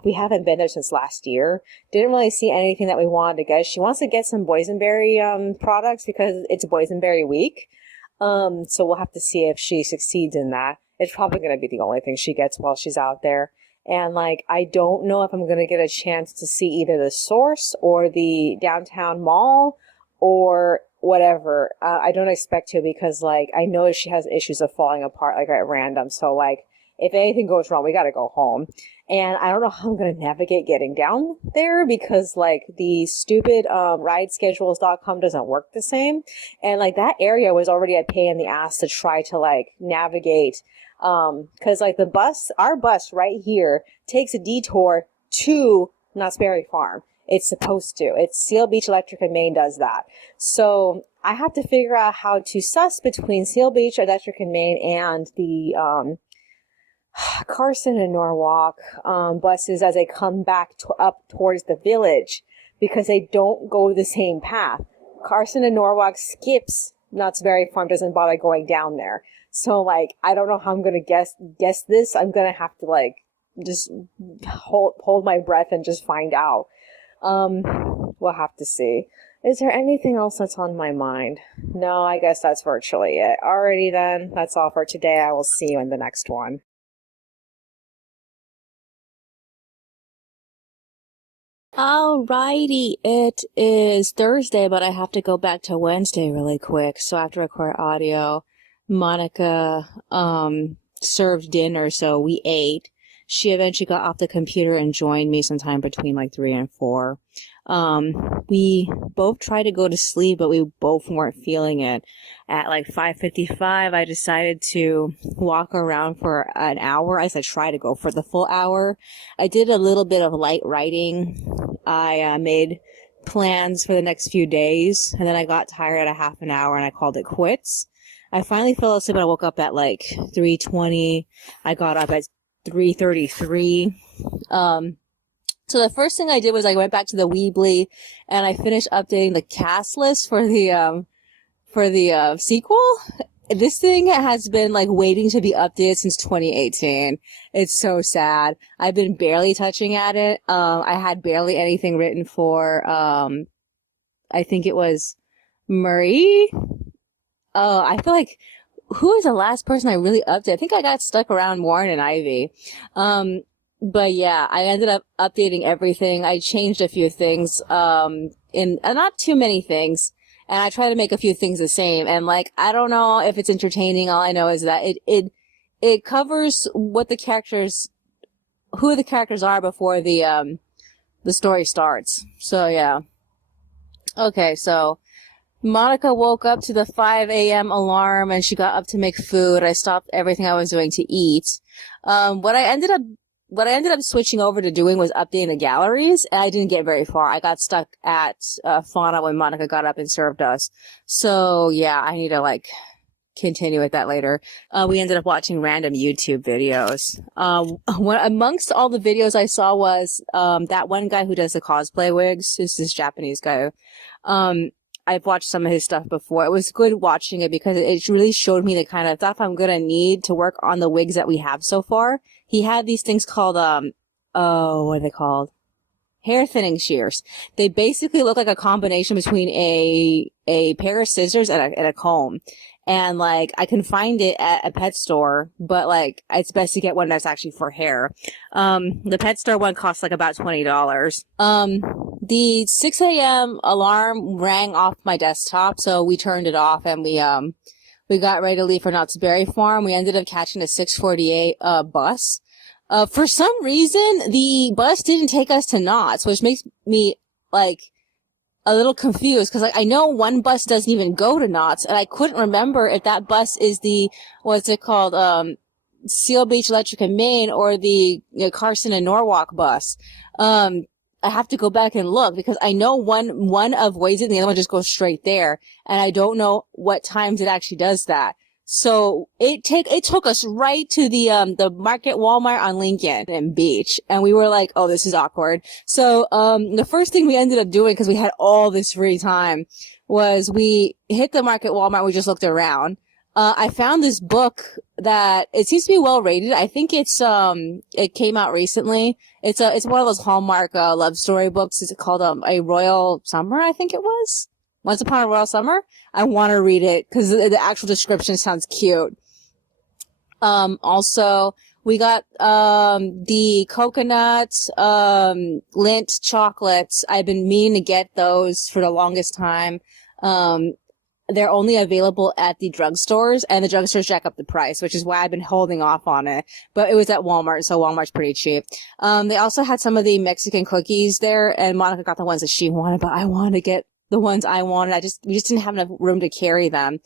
We haven't been there since last year. Didn't really see anything that we wanted to get. She wants to get some boysenberry products because it's boysenberry week. So we'll have to see if she succeeds in that. It's probably going to be the only thing she gets while she's out there. And like, I don't know if I'm going to get a chance to see either the Source or the downtown mall or whatever. I don't expect to, because like, I know she has issues of falling apart like at random. So like, if anything goes wrong, we got to go home. And I don't know how I'm going to navigate getting down there, because like the stupid rideschedules.com doesn't work the same. And like that area was already a pain in the ass to try to like navigate. Cause like our bus right here takes a detour to Knott's Berry Farm. It's supposed to. It's Seal Beach Electric and Maine does that. So I have to figure out how to suss between Seal Beach Electric and Maine and the, Carson and Norwalk buses as they come back up towards the village, because they don't go the same path. Carson and Norwalk skips Knott's Berry Farm, doesn't bother going down there. So like, I don't know how I'm gonna guess this. I'm gonna have to like just hold my breath and just find out. We'll have to see. Is there anything else that's on my mind? No, I guess that's virtually it. Alrighty then, that's all for today. I will see you in the next one. Alrighty, it is Thursday, but I have to go back to Wednesday really quick. So after I record audio, Monica served dinner, so we ate. She eventually got off the computer and joined me sometime between like 3 and 4. We both tried to go to sleep, but we both weren't feeling it. At like 5:55, I decided to walk around for an hour. I said try to go for the full hour. I did a little bit of light writing. I made plans for the next few days, and then I got tired at a half an hour and I called it quits. I finally fell asleep, and I woke up at like 3:20. I got up at 3:33. So the first thing I did was I went back to the Weebly and I finished updating the cast list for the sequel. This thing has been like waiting to be updated since 2018. It's so sad. I've been barely touching at it. I had barely anything written for, I think it was Marie. I feel like, who was the last person I really updated? I think I got stuck around Warren and Ivy. But yeah, I ended up updating everything. I changed a few things, not too many things. And I try to make a few things the same. And like, I don't know if it's entertaining. All I know is that it covers what the characters, who the characters are before the story starts. So yeah. Okay, so Monica woke up to the 5 a.m. alarm and she got up to make food. I stopped everything I was doing to eat. What I ended up switching over to doing was updating the galleries, and I didn't get very far. I got stuck at fauna when Monica got up and served us. So yeah, I need to like continue with that later. We ended up watching random YouTube videos. Amongst all the videos I saw was that one guy who does the cosplay wigs. This Japanese guy. I've watched some of his stuff before. It was good watching it because it really showed me the kind of stuff I'm gonna need to work on the wigs that we have so far. He had these things called what are they called? Hair thinning shears. They basically look like a combination between a pair of scissors and a comb. And like, I can find it at a pet store, but like, it's best to get one that's actually for hair. The pet store one costs like about $20. The 6 a.m. alarm rang off my desktop, so we turned it off and we got ready to leave for Knott's Berry Farm. We ended up catching a 6:48 bus. For some reason, the bus didn't take us to Knott's, which makes me like a little confused because like I know one bus doesn't even go to Knott's, and I couldn't remember if that bus is the what's it called Seal Beach Electric and Maine or the Carson and Norwalk bus. I have to go back and look because I know one avoids it and the other one just goes straight there, and I don't know what times it actually does that. So it took us right to the Market Walmart on Lincoln and Beach, and we were like, oh, this is awkward. So the first thing we ended up doing, because we had all this free time, was we hit the Market Walmart. We just looked around. I found this book that it seems to be well rated. I think it came out recently. It's one of those Hallmark love story books. It's called A Royal Summer, I think it was. Once Upon a Royal Summer. I want to read it because the actual description sounds cute. Also, we got the coconut Lindt chocolates. I've been meaning to get those for the longest time. They're only available at the drugstores, and the drugstores jack up the price, which is why I've been holding off on it. But it was at Walmart, so Walmart's pretty cheap. They also had some of the Mexican cookies there, and Monica got the ones that she wanted, but I wanted to get the ones I wanted. We just didn't have enough room to carry them.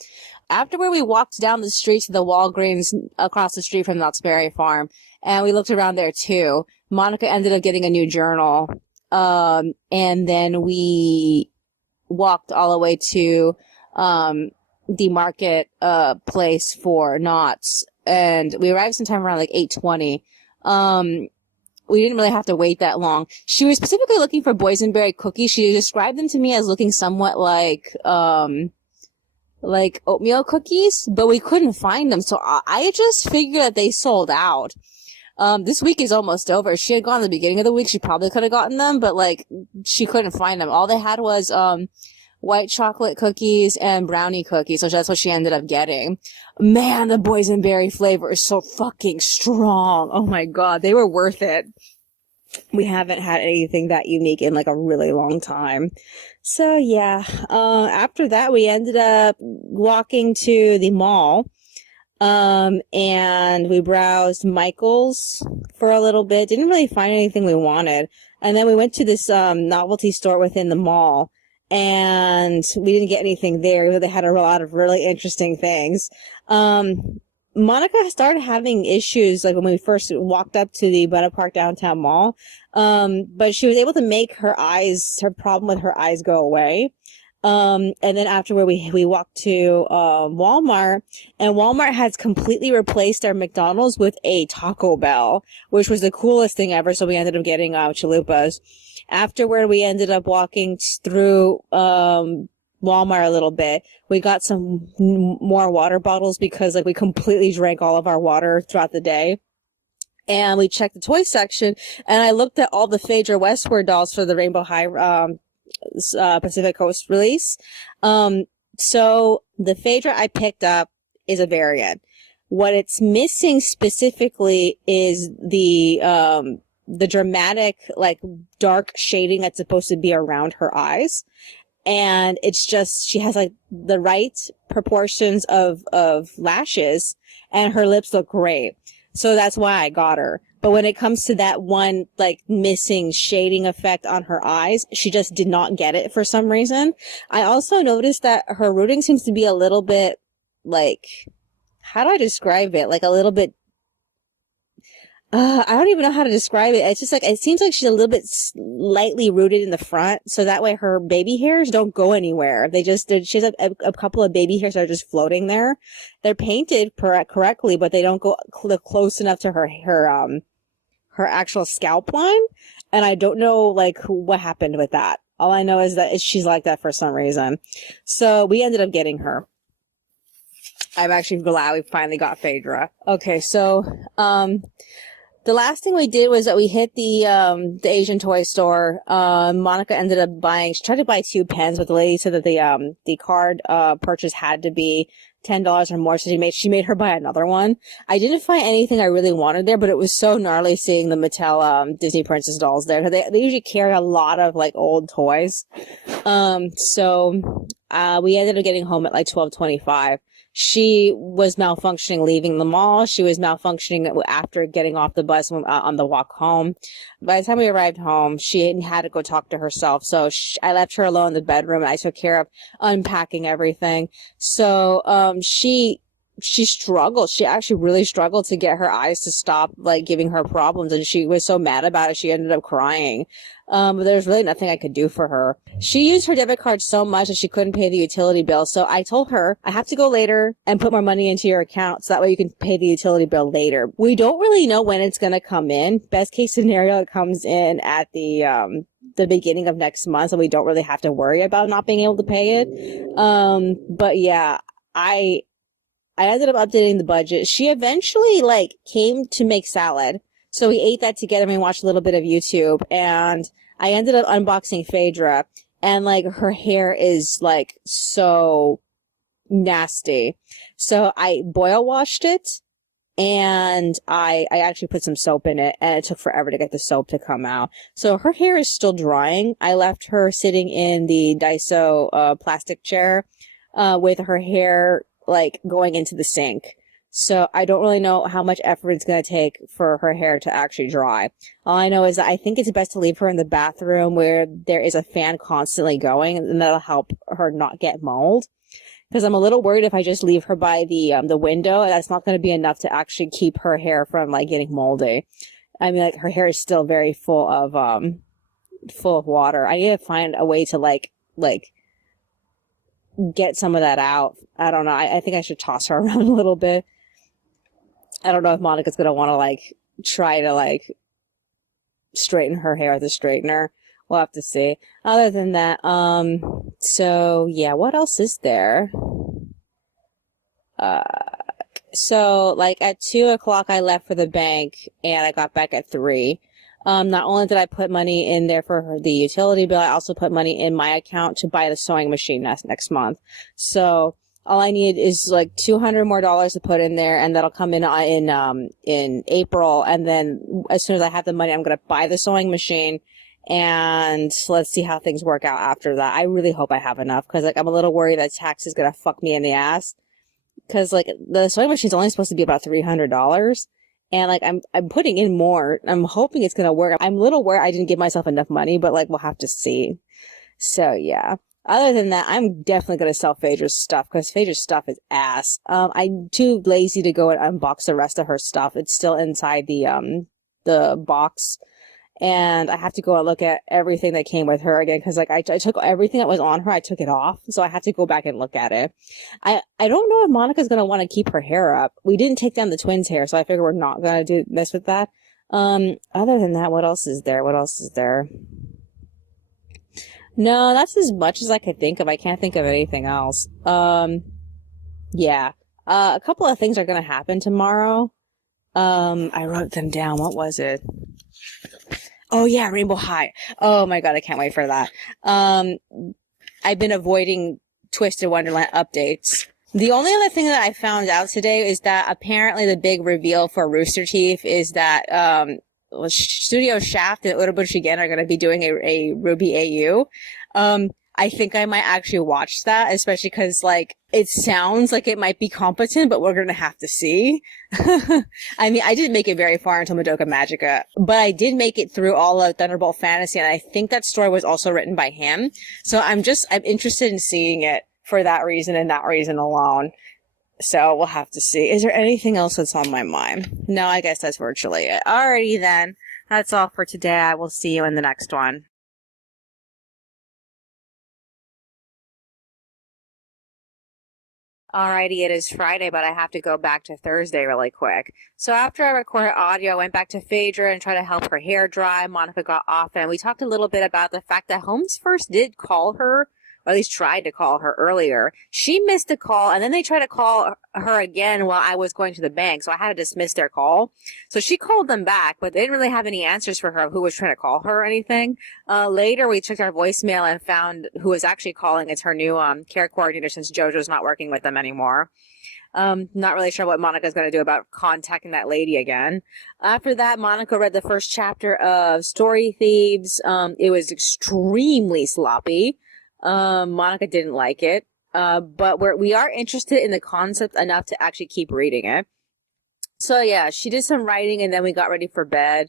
Afterward, we walked down the street to the Walgreens across the street from Knott's Berry Farm, and we looked around there too. Monica ended up getting a new journal, and then we walked all the way to the market place for Knott's, and we arrived sometime around like 8:20. We didn't really have to wait that long. She was specifically looking for boysenberry cookies. She described them to me as looking somewhat like oatmeal cookies, but we couldn't find them. So I just figured that they sold out. This week is almost over. If she had gone at the beginning of the week, she probably could have gotten them, but like she couldn't find them. All they had was white chocolate cookies and brownie cookies, so that's what she ended up getting. Man, the boysenberry flavor is so fucking strong. Oh my god, they were worth it. We haven't had anything that unique in like a really long time. So yeah, after that we ended up walking to the mall, and we browsed Michael's for a little bit. Didn't really find anything we wanted. And then we went to this novelty store within the mall, and we didn't get anything there, but they had a lot of really interesting things. Monica started having issues like when we first walked up to the Butter Park Downtown Mall, but she was able to make her problem with her eyes go away. And then afterward, we walked to Walmart, and Walmart has completely replaced their McDonald's with a Taco Bell, which was the coolest thing ever. So we ended up getting chalupas. Afterward, we ended up walking through Walmart a little bit. We got some more water bottles because like we completely drank all of our water throughout the day. And we checked the toy section, and I looked at all the Phaedra Westward dolls for the Rainbow High Pacific Coast release. So the Phaedra I picked up is a variant. What it's missing specifically is the dramatic, like, dark shading that's supposed to be around her eyes. And it's just, she has, like, the right proportions of lashes, and her lips look great. So that's why I got her. But when it comes to that one, like, missing shading effect on her eyes, she just did not get it for some reason. I also noticed that her rooting seems to be a little bit, like, how do I describe it? Like, a little bit, I don't even know how to describe it. It's just like, it seems like she's a little bit slightly rooted in the front. So that way her baby hairs don't go anywhere. She has a couple of baby hairs that are just floating there. They're painted correctly, but they don't go close enough to her actual scalp line. And I don't know, like, what happened with that. All I know is that she's like that for some reason. So we ended up getting her. I'm actually glad we finally got Phaedra. Okay, so, the last thing we did was that we hit the Asian toy store. Monica ended up she tried to buy 2 pens, but the lady said that the card, purchase had to be $10 or more. So she made her buy another one. I didn't find anything I really wanted there, but it was so gnarly seeing the Mattel, Disney Princess dolls there. They usually carry a lot of, like, old toys. So we ended up getting home at like 12:25. She was malfunctioning leaving the mall. She was malfunctioning after getting off the bus on the walk home. By the time we arrived home, she had to go talk to herself. So I left her alone in the bedroom, and I took care of unpacking everything. So she struggled. She actually really struggled to get her eyes to stop, like, giving her problems. And she was so mad about it, she ended up crying. But there's really nothing I could do for her. She used her debit card so much that she couldn't pay the utility bill. So I told her, I have to go later and put more money into your account so that way you can pay the utility bill later. We don't really know when it's going to come in. Best case scenario, it comes in at the beginning of next month, so we don't really have to worry about not being able to pay it. But yeah, I ended up updating the budget. She eventually, like, came to make salad. So we ate that together and we watched a little bit of YouTube, and I ended up unboxing Phaedra, and, like, her hair is, like, so nasty. So I boil washed it, and I actually put some soap in it, and it took forever to get the soap to come out. So her hair is still drying. I left her sitting in the Daiso plastic chair with her hair, like, going into the sink. So I don't really know how much effort it's going to take for her hair to actually dry. All I know is that I think it's best to leave her in the bathroom where there is a fan constantly going, and that'll help her not get mold. Because I'm a little worried if I just leave her by the window, that's not going to be enough to actually keep her hair from, like, getting moldy. I mean, like, her hair is still very full of water. I need to find a way to like get some of that out. I don't know. I think I should toss her around a little bit. I don't know if Monica's gonna want to, like, try to, like, straighten her hair with a straightener. We'll have to see. Other than that, so yeah, what else is there? So, like, at 2 o'clock I left for the bank, and I got back at 3. Not only did I put money in there for the utility bill, I also put money in my account to buy the sewing machine next month. So all I need is like $200 more to put in there, and that'll come in April. And then as soon as I have the money, I'm going to buy the sewing machine, and let's see how things work out after that. I really hope I have enough, because, like, I'm a little worried that tax is going to fuck me in the ass, because, like, the sewing machine's only supposed to be about $300. And, like, I'm putting in more. I'm hoping it's going to work. I'm a little worried I didn't give myself enough money, but, like, we'll have to see. So, yeah. Other than that, I'm definitely going to sell Phaedra's stuff, because Phaedra's stuff is ass. I'm too lazy to go and unbox the rest of her stuff. It's still inside the box. And I have to go and look at everything that came with her again, because, like, I took everything that was on her, I took it off, so I have to go back and look at it. I don't know if Monica's going to want to keep her hair up. We didn't take down the twins' hair, so I figure we're not going to mess with that. Other than that, what else is there? No, that's as much as I could think of. I can't think of anything else. Yeah. A couple of things are going to happen tomorrow. I wrote them down. What was it? Oh yeah, Rainbow High. Oh my god, I can't wait for that. I've been avoiding Twisted Wonderland updates. The only other thing that I found out today is that apparently the big reveal for Rooster Teeth is that Studio Shaft and Urobushi again are going to be doing a Ruby AU. I think I might actually watch that, especially because, like, it sounds like it might be competent, but we're going to have to see. I mean, I didn't make it very far until Madoka Magica, but I did make it through all of Thunderbolt Fantasy, and I think that story was also written by him. So I'm interested in seeing it for that reason and that reason alone. So we'll have to see. Is there anything else that's on my mind? No, I guess that's virtually it. Alrighty then. That's all for today. I will see you in the next one. Alrighty, it is Friday, but I have to go back to Thursday really quick. So after I recorded audio, I went back to Phaedra and tried to help her hair dry. Monica got off, and we talked a little bit about the fact that Holmes first did call her, or at least tried to call her earlier. She missed a call, and then they tried to call her again while I was going to the bank, so I had to dismiss their call. So she called them back, but they didn't really have any answers for her, who was trying to call her or anything. Later, we checked our voicemail and found who was actually calling. It's her new care coordinator, since JoJo's not working with them anymore. Not really sure what Monica's going to do about contacting that lady again. After that, Monica read the first chapter of Story Thieves. It was extremely sloppy. Monica didn't like it, but we are interested in the concept enough to actually keep reading it. So yeah, she did some writing, and then we got ready for bed.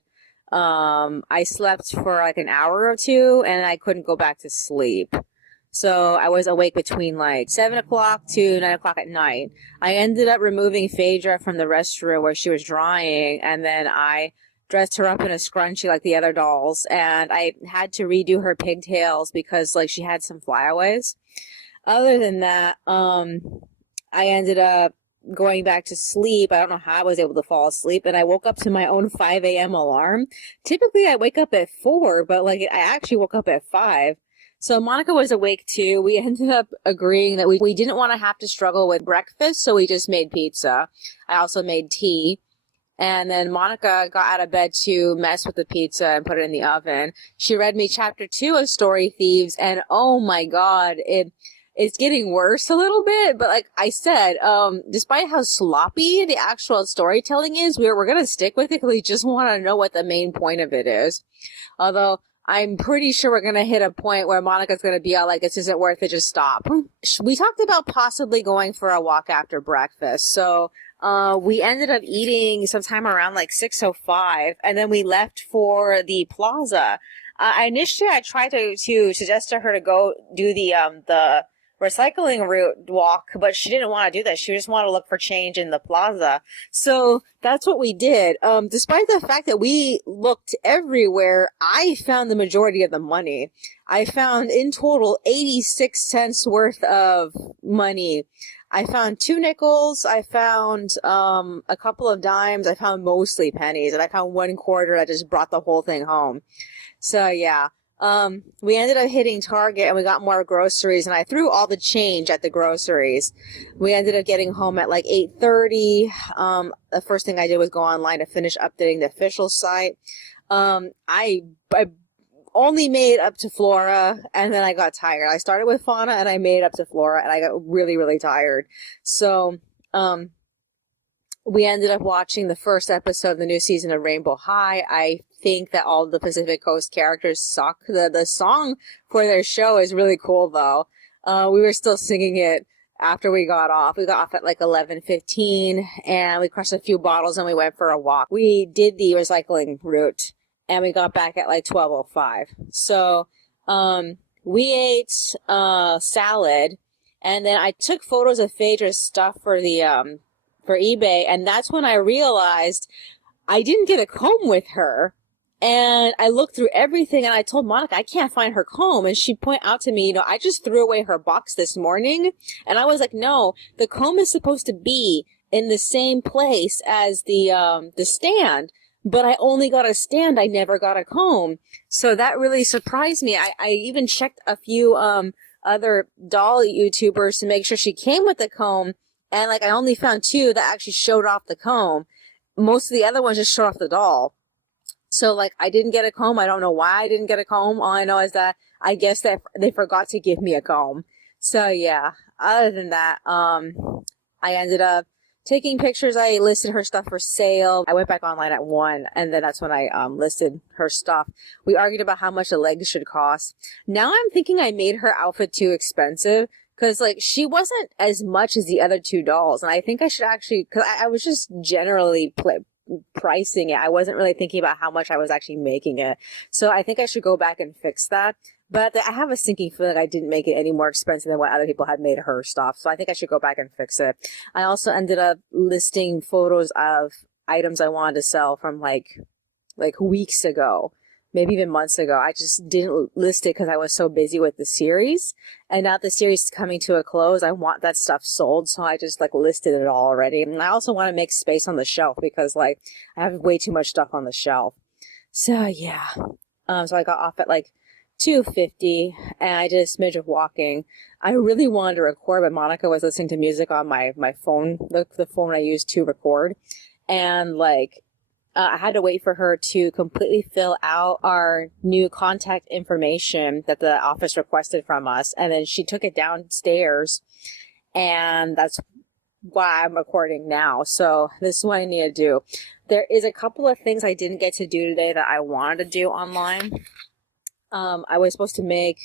I slept for like an hour or two, and I couldn't go back to sleep. So I was awake between like 7 o'clock to 9 o'clock at night. I ended up removing Phaedra from the restroom where she was drying, and then I dressed her up in a scrunchie like the other dolls, and I had to redo her pigtails because like she had some flyaways. Other than that, I ended up going back to sleep. I don't know how I was able to fall asleep, and I woke up to my own 5 a.m. alarm. Typically I wake up at 4, but like I actually woke up at 5. So Monica was awake too. We ended up agreeing that we didn't want to have to struggle with breakfast, so we just made pizza. I also made tea. And then Monica got out of bed to mess with the pizza and put it in the oven. She read me chapter 2 of Story Thieves, and oh my god, it's getting worse a little bit. But like I said, despite how sloppy the actual storytelling is, we're going to stick with it because we just want to know what the main point of it is. Although I'm pretty sure we're going to hit a point where Monica's going to be all like, this isn't worth it, just stop. We talked about possibly going for a walk after breakfast. So we ended up eating sometime around like 6:05, and then we left for the plaza. Initially I tried to suggest to her to go do the recycling route walk, but she didn't want to do that. She just wanted to look for change in the plaza. So that's what we did. Despite the fact that we looked everywhere, I found the majority of the money. I found in total 86 cents worth of money. I found 2 nickels, I found a couple of dimes, I found mostly pennies, and I found 1 quarter that just brought the whole thing home. So yeah, we ended up hitting Target, and we got more groceries, and I threw all the change at the groceries. We ended up getting home at like 8:30. The first thing I did was go online to finish updating the official site. I only made up to Flora, and then I got tired. I started with Fauna, and I made up to Flora, and I got really, really tired. So, we ended up watching the first episode of the new season of Rainbow High. I think that all the Pacific Coast characters suck. The song for their show is really cool, though. We were still singing it after we got off. We got off at like 11:15, and we crushed a few bottles, and we went for a walk. We did the recycling route, and we got back at like 12:05. So, we ate salad, and then I took photos of Phaedra's stuff for the for eBay, and that's when I realized I didn't get a comb with her. And I looked through everything, and I told Monica, I can't find her comb. And she'd point out to me, I just threw away her box this morning. And I was like, no, the comb is supposed to be in the same place as the stand. But I only got a stand. I never got a comb. So that really surprised me. I even checked a few other doll YouTubers to make sure she came with the comb. And like I only found 2 that actually showed off the comb. Most of the other ones just showed off the doll. So like I didn't get a comb. I don't know why I didn't get a comb. All I know is that I guess that they forgot to give me a comb. So yeah, other than that, I ended up taking pictures. I listed her stuff for sale. I went back online at 1, and then that's when I listed her stuff. We argued about how much the legs should cost. Now I'm thinking I made her outfit too expensive, because like she wasn't as much as the other 2 dolls, and I think I should actually, because I was just generally pricing it. I wasn't really thinking about how much I was actually making it. So I think I should go back and fix that. But I have a sinking feeling I didn't make it any more expensive than what other people had made her stuff. So I think I should go back and fix it. I also ended up listing photos of items I wanted to sell from like weeks ago, maybe even months ago. I just didn't list it because I was so busy with the series. And now the series is coming to a close, I want that stuff sold. So I just like listed it all already. And I also want to make space on the shelf because like I have way too much stuff on the shelf. So yeah. So I got off at like 2:50 and I did a smidge of walking. I really wanted to record, but Monica was listening to music on my phone, the phone I used to record. And like, I had to wait for her to completely fill out our new contact information that the office requested from us. And then she took it downstairs, and that's why I'm recording now. So this is what I need to do. There is a couple of things I didn't get to do today that I wanted to do online. I was supposed to make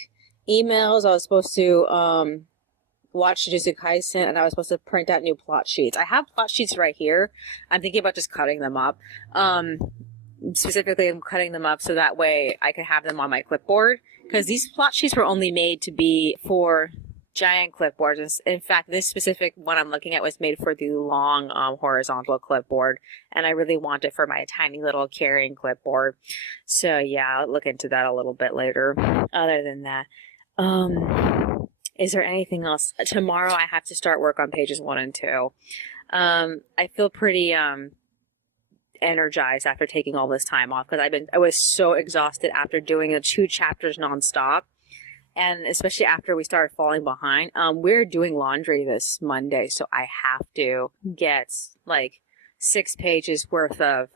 emails. I was supposed to watch Jujutsu Kaisen, and I was supposed to print out new plot sheets. I have plot sheets right here. I'm thinking about just cutting them up. Specifically, I'm cutting them up so that way I can have them on my clipboard, because these plot sheets were only made to be for giant clipboards. In fact, this specific one I'm looking at was made for the long horizontal clipboard, and I really want it for my tiny little carrying clipboard. So yeah, I'll look into that a little bit later. Other than that, is there anything else? Tomorrow I have to start work on pages 1 and 2. I feel pretty energized after taking all this time off, because I was so exhausted after doing the 2 chapters nonstop. And especially after we started falling behind. We're doing laundry this Monday, so I have to get like 6 pages worth of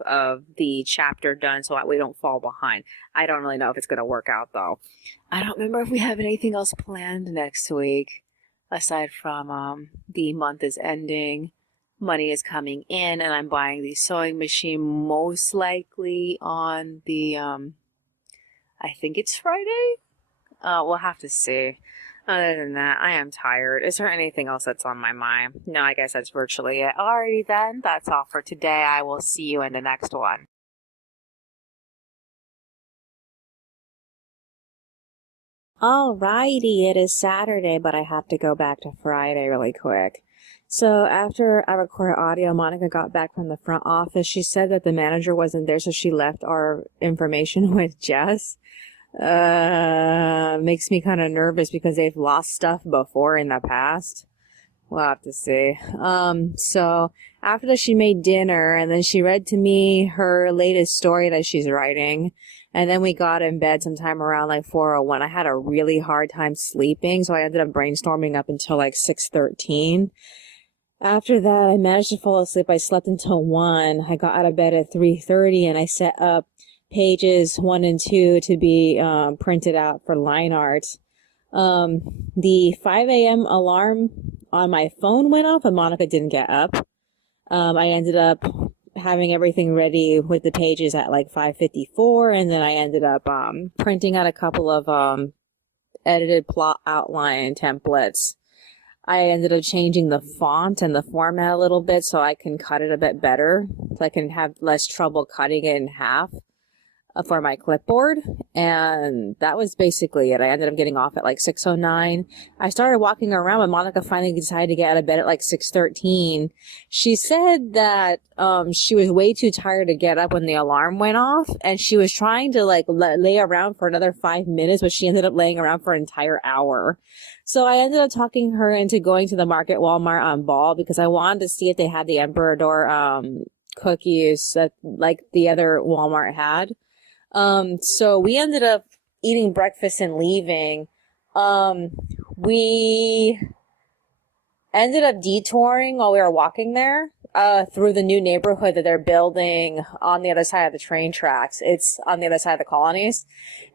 the chapter done so that we don't fall behind. I don't really know if it's going to work out, though. I don't remember if we have anything else planned next week, aside from the month is ending, money is coming in, and I'm buying the sewing machine most likely on the, I think it's Friday? We'll have to see. Other than that, I am tired. Is there anything else that's on my mind? No, I guess that's virtually it. Alrighty then, that's all for today. I will see you in the next one. Alrighty, it is Saturday, but I have to go back to Friday really quick. So after I recorded audio, Monica got back from the front office. She said that the manager wasn't there, so she left our information with Jess. Makes me kind of nervous because they've lost stuff before in the past. We'll have to see. So after that, she made dinner, and then she read to me her latest story that she's writing. And then we got in bed sometime around like 4:01. I had a really hard time sleeping, so I ended up brainstorming up until like 6:13. After that, I managed to fall asleep. I slept until 1. I got out of bed at 3:30, and I set up pages 1 and 2 to be printed out for line art. The 5 a.m. alarm on my phone went off, and Monica didn't get up. I ended up having everything ready with the pages at like 5:54, and then I ended up printing out a couple of edited plot outline templates. I ended up changing the font and the format a little bit so I can cut it a bit better, so I can have less trouble cutting it in half for my clipboard. And that was basically it. I ended up getting off at like 6:09. I started walking around, but Monica finally decided to get out of bed at like 6:13. She said that she was way too tired to get up when the alarm went off, and she was trying to like lay around for another 5 minutes, but she ended up laying around for an entire hour. So I ended up talking her into going to the Market Walmart on Ball, because I wanted to see if they had the Emperador cookies that like the other Walmart had. So we ended up eating breakfast and leaving. We ended up detouring while we were walking there, through the new neighborhood that they're building on the other side of the train tracks. It's on the other side of the colonies.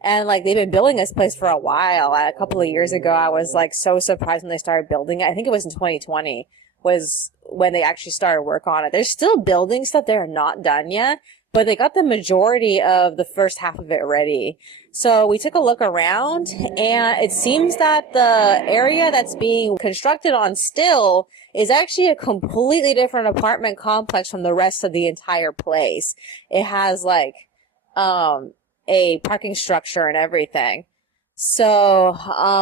And like, they've been building this place for a while. A couple of years ago, I was like so surprised when they started building it. I think it was in 2020. was when they actually started work on it. There's still building stuff that are not done yet, but they got the majority of the first half of it ready. So we took a look around, and it seems that the area that's being constructed on still is actually a completely different apartment complex from the rest of the entire place. It has like a parking structure and everything. So,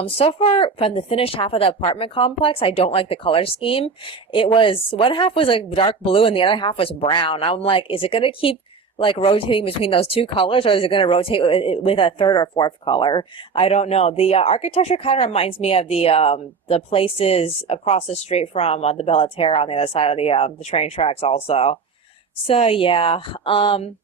so far from the finished half of the apartment complex, I don't like the color scheme. One half was like dark blue and the other half was brown. I'm like, is it going to keep like rotating between those two colors, or is it going to rotate with a third or fourth color? I don't know. The architecture kind of reminds me of the places across the street from the Bellaterra on the other side of the train tracks also. So yeah, I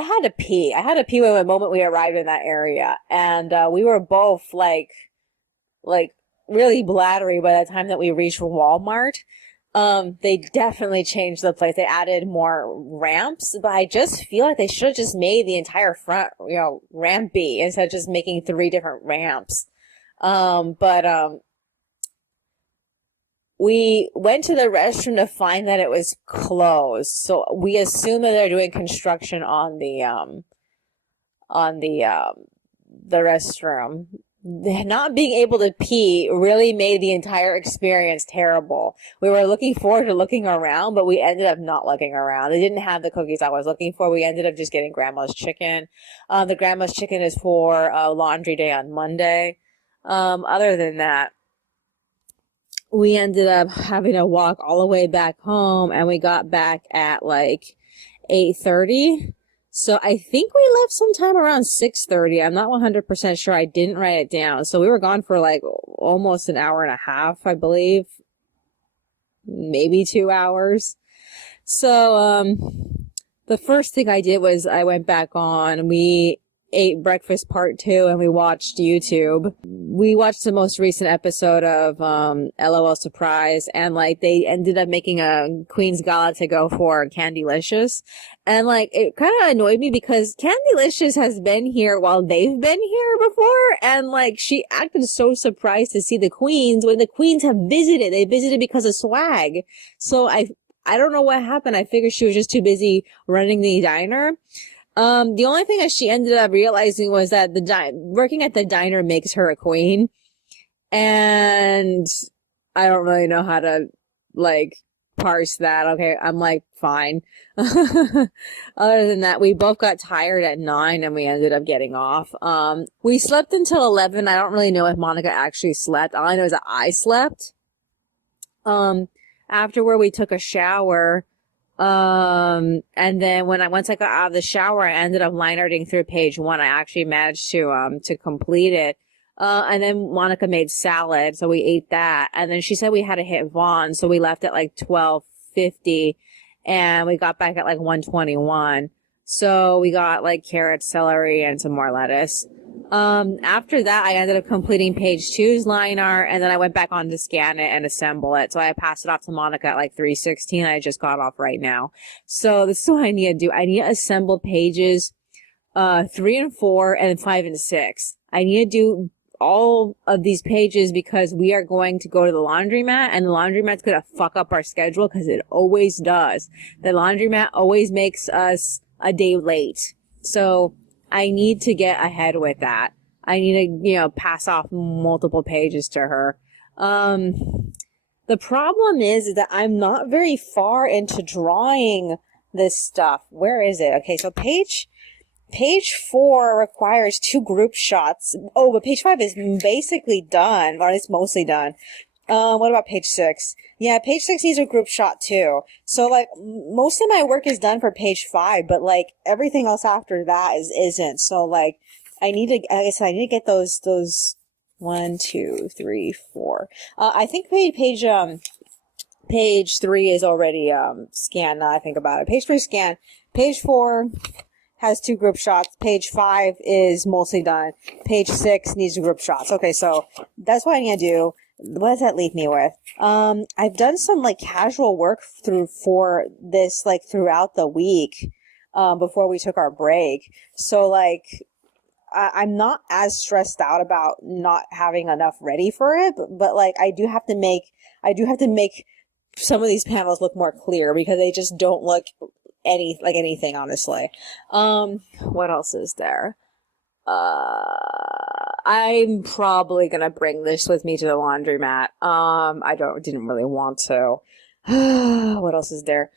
had to pee. I had to pee the moment we arrived in that area, and we were both like really bladdery by the time that we reached Walmart. They definitely changed the place. They added more ramps, but I just feel like they should have just made the entire front, rampy instead of just making 3 different ramps. We went to the restroom to find that it was closed. So we assume that they're doing construction on the restroom. Not being able to pee really made the entire experience terrible. We were looking forward to looking around, but we ended up not looking around. They didn't have the cookies I was looking for. We ended up just getting grandma's chicken. The grandma's chicken is for laundry day on Monday. Other than that, we ended up having to walk all the way back home, and we got back at like 8:30. So I think we left sometime around 6:30. I'm not 100% sure. I didn't write it down. So we were gone for like almost an hour and a half, I believe. Maybe 2 hours. So the first thing I did was I went back on. We ate breakfast part 2, and we watched YouTube. We watched the most recent episode of LOL Surprise, and like they ended up making a Queen's Gala to go for Candylicious. And like it kind of annoyed me because Candylicious has been here while they've been here before, and like she acted so surprised to see the queens when the queens have visited. They visited because of swag. So I don't know what happened. I figured she was just too busy running the diner. The only thing that she ended up realizing was that working at the diner makes her a queen. And I don't really know how to, like, parse that. Okay, I'm like, fine. Other than that, we both got tired at 9 and we ended up getting off. We slept until 11. I don't really know if Monica actually slept. All I know is that I slept. Afterward, we took a shower. And then once I got out of the shower, I ended up line arting through page 1. I actually managed to complete it. And then Monica made salad, so we ate that. And then she said we had to hit Vaughn, so we left at like 12:50, and we got back at like 1:21. So we got like carrots, celery, and some more lettuce. After that, I ended up completing page 2's line art, and then I went back on to scan it and assemble it. So I passed it off to Monica at like 3:16. I just got off right now. So this is what I need to do. I need to assemble pages 3 and 4 and 5 and 6. I need to do all of these pages because we are going to go to the laundromat, and the laundromat's going to fuck up our schedule because it always does. The laundromat always makes us a day late. So I need to get ahead with that. I need to, pass off multiple pages to her. The problem is that I'm not very far into drawing this stuff. Where is it? Okay, so page 4 requires 2 group shots. Oh, but page 5 is basically done, or it's mostly done. What about page 6? Yeah, page 6 needs a group shot too. So like most of my work is done for page 5, but like everything else after that isn't. So like I need to get those 1, 2, 3, 4. I think page 3 is already scanned now I think about it. Page 3 scanned. Page 4 has 2 group shots. Page 5 is mostly done. Page 6 needs group shots. Okay, so that's what I need to do. What does that leave me with? I've done some like casual work for this like throughout the week, before we took our break. So like, I'm not as stressed out about not having enough ready for it, but like I do have to make some of these panels look more clear because they just don't look anything, honestly. What else is there? I'm probably gonna bring this with me to the laundromat. Didn't really want to. What else is there?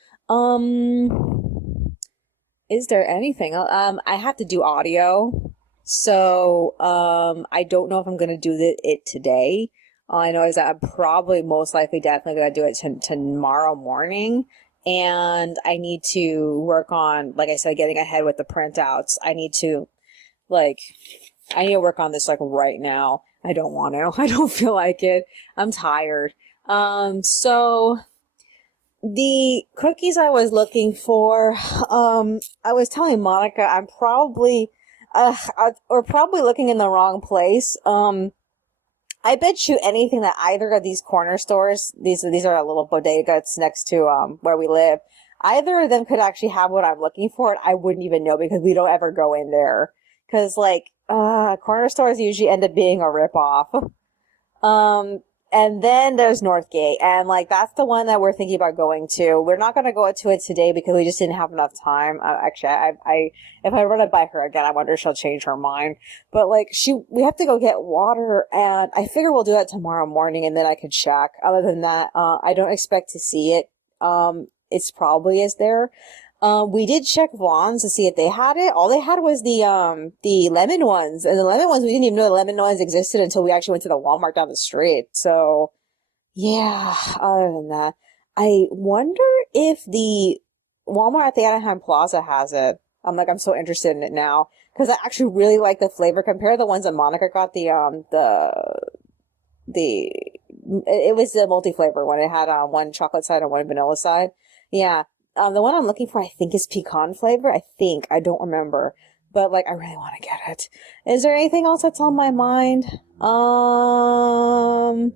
Is there anything? I have to do audio, so I don't know if I'm gonna do it today. All I know is that I'm probably most likely definitely gonna do it tomorrow morning, and I need to work on, like I said, getting ahead with the printouts. Like, I need to work on this like right now. I don't want to. I don't feel like it. I'm tired. So the cookies I was looking for, I was telling Monica we're probably looking in the wrong place. I bet you anything that either of these corner stores, these are little bodegas next to where we live, either of them could actually have what I'm looking for, and I wouldn't even know because we don't ever go in there. Because, like, corner stores usually end up being a ripoff. And then there's Northgate, and, like, that's the one that we're thinking about going to. We're not going to go to it today because we just didn't have enough time. Actually, if I run it by her again, I wonder if she'll change her mind. But, like, we have to go get water, and I figure we'll do that tomorrow morning, and then I could check. Other than that, I don't expect to see it. It's probably is there. We did check Vaughn's to see if they had it. All they had was the lemon ones. And the lemon ones, we didn't even know the lemon ones existed until we actually went to the Walmart down the street. So, yeah, other than that, I wonder if the Walmart at the Anaheim Plaza has it. I'm so interested in it now. Because I actually really like the flavor. Compare the ones that Monica got, it was the multi-flavor one. It had one chocolate side and one vanilla side. Yeah. The one I'm looking for, I think, is pecan flavor. I don't remember. But, like, I really want to get it. Is there anything else that's on my mind? The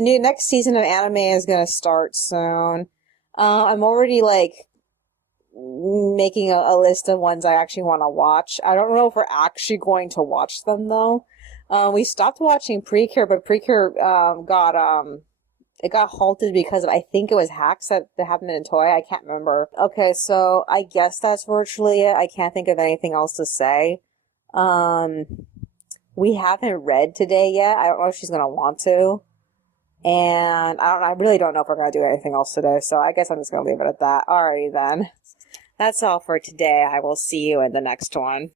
new next season of anime is going to start soon. I'm already, like, making a list of ones I actually want to watch. I don't know if we're actually going to watch them, though. We stopped watching Precure, but Precure, it got halted because of, I think it was hacks that happened in Montoya. I can't remember. Okay, so I guess that's virtually it. I can't think of anything else to say. We haven't read today yet. I don't know if she's gonna want to. And I really don't know if we're gonna do anything else today, so I guess I'm just gonna leave it at that. Alrighty then. That's all for today. I will see you in the next one.